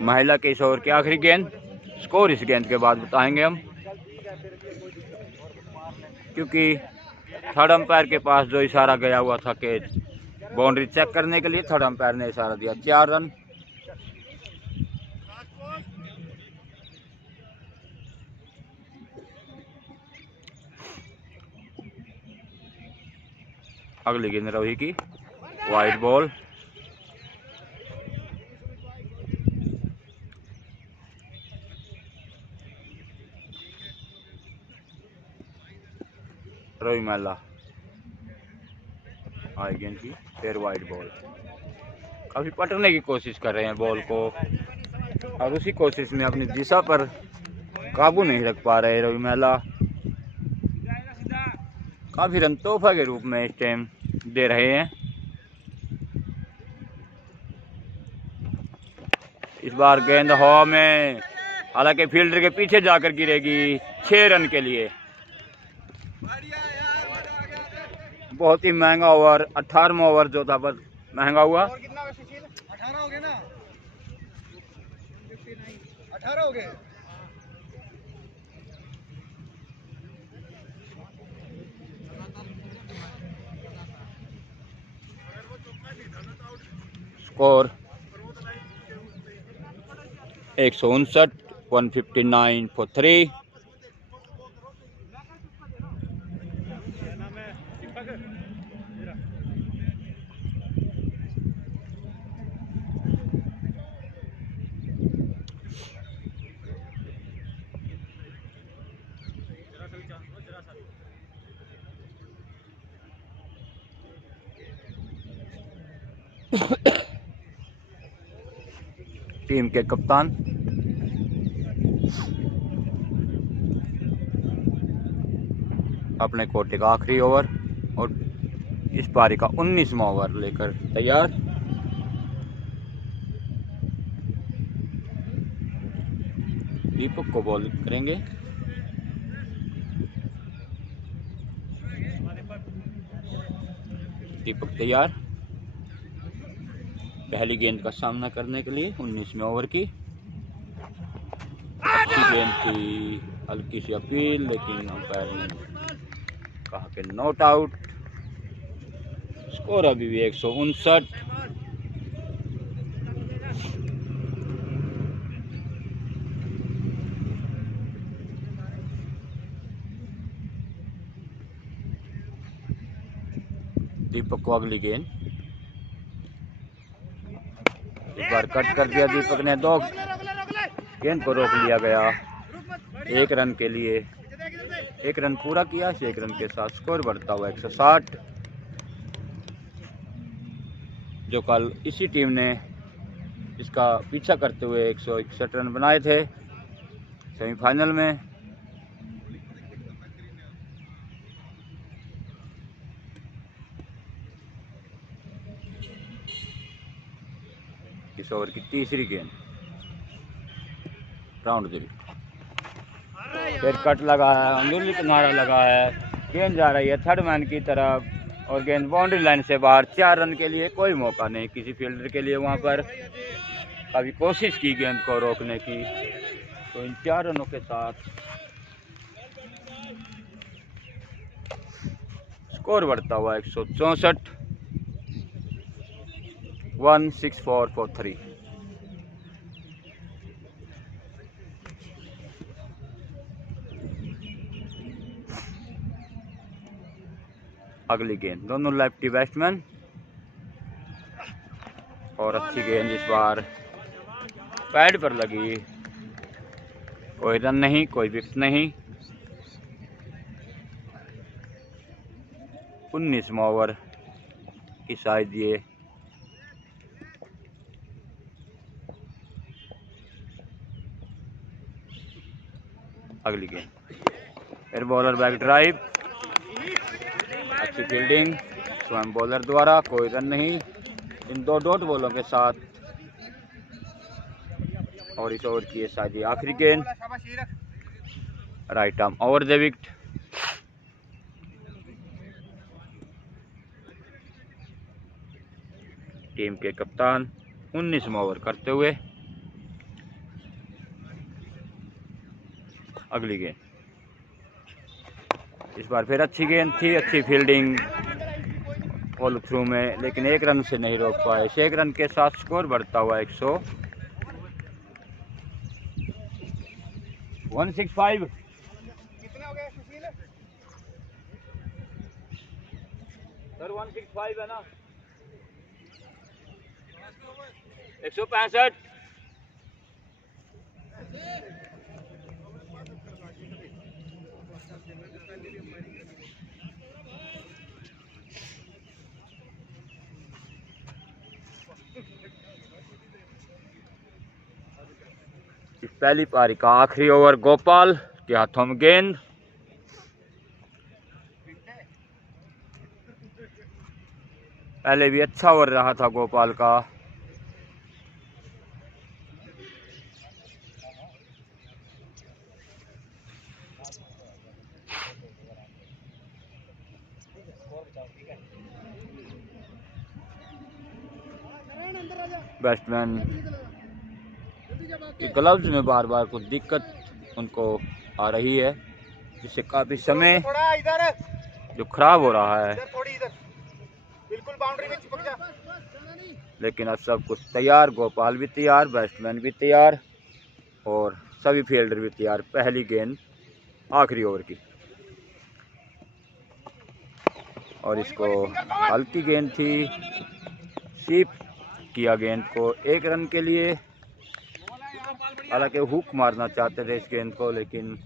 महिला के इस ओवर की आखिरी गेंद। स्कोर इस गेंद के बाद बताएंगे हम, क्योंकि थर्ड अंपायर के पास जो इशारा गया हुआ था कि बाउंड्री चेक करने के लिए, थर्ड अंपायर ने इशारा दिया 4 रन। अगली गेंद रोही की वाइड बॉल। रोही महिला आई गेंद की फिर वाइड बॉल। काफी पटने की कोशिश कर रहे हैं बॉल को और उसी कोशिश में अपनी दिशा पर काबू नहीं रख पा रहे रोही महिला। काफी रन तोहफा के रूप में इस टाइम दे रहे हैं। इस बार गेंद हवा में, हालांकि फील्डर के पीछे जाकर गिरेगी 6 रन के लिए। बहुत ही महंगा ओवर, 18वां ओवर जो था बस महंगा हुआ। 18 हो गए ना, 18 हो गए। Score 159, 159 for 3। टीम के कप्तान अपने कोटे का आखिरी ओवर और इस पारी का 19वां ओवर लेकर तैयार। दीपक को बॉल करेंगे। दीपक तैयार पहली गेंद का सामना करने के लिए 19वें ओवर की। अच्छी गेंद थी, हल्की सी अपील, लेकिन अंपायर ने कहा कि नॉट आउट। स्कोर अभी भी 159। दीपक को अगली गेंद, इस बार कट कर दिया दीपक ने। 2 गेंद को रोक लिया गया 1 रन के लिए। 1 रन पूरा किया, 1 रन के साथ स्कोर बढ़ता हुआ 160। जो कल इसी टीम ने इसका पीछा करते हुए 161 रन बनाए थे सेमीफाइनल में। इस ओवर की तीसरी गेंद राउंड दिल, फिर कट लगा है, अंगुली किनारा लगा है, गेंद जा रही है थर्ड मैन की तरफ और गेंद बाउंड्री लाइन से बाहर। 4 रन के लिए कोई मौका नहीं किसी फील्डर के लिए वहां पर। काफी कोशिश की गेंद को रोकने की, तो इन 4 रनों के साथ स्कोर बढ़ता हुआ 164, 164 for 3। अगली गेंद, दोनों लेफ्टी बैट्समैन और अच्छी गेंद इस बार पैड पर लगी, कोई रन नहीं, कोई विकेट नहीं। 19वां ओवर की शायद ये अगली गेंद। फिर बॉलर बैक ड्राइव, अच्छी फील्डिंग स्वयं बॉलर द्वारा, कोई रन नहीं इन 2 डॉट बॉलों के साथ। और इस ओवर की शायद ये आखिरी गेंद, right arm over the wicket. Team के कप्तान 19वां ओवर करते हुए अगली गेंद। इस बार फिर अच्छी गेंद थी, अच्छी फील्डिंग फॉलो थ्रू में, लेकिन 1 रन से नहीं रोक पाए। 6 रन के साथ स्कोर बढ़ता हुआ 165। कितना हो गया सुशील? सर 165 है ना, 165। इस पहली पारी का आखिरी ओवर गोपाल के हाथों में गेंद। पहले भी अच्छा ओवर रहा था गोपाल का। बैट्समैन के ग्लव्स में बार बार कुछ दिक्कत उनको आ रही है, जिससे काफी समय थोड़ा इधर, जो खराब हो रहा है। थोड़ी इधर, बिल्कुल बाउंड्री में चिपक जा। लेकिन अब सब कुछ तैयार, गोपाल भी तैयार, बैट्समैन भी तैयार और सभी फील्डर भी तैयार। पहली गेंद आखिरी ओवर की, और इसको हल्की गेंद थी, स्वीप किया गेंद को 1 रन के लिए। हालांकि हुक मारना चाहते थे इस गेंद को, लेकिन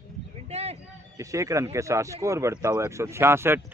इस 1 रन के साथ स्कोर बढ़ता हुआ 166।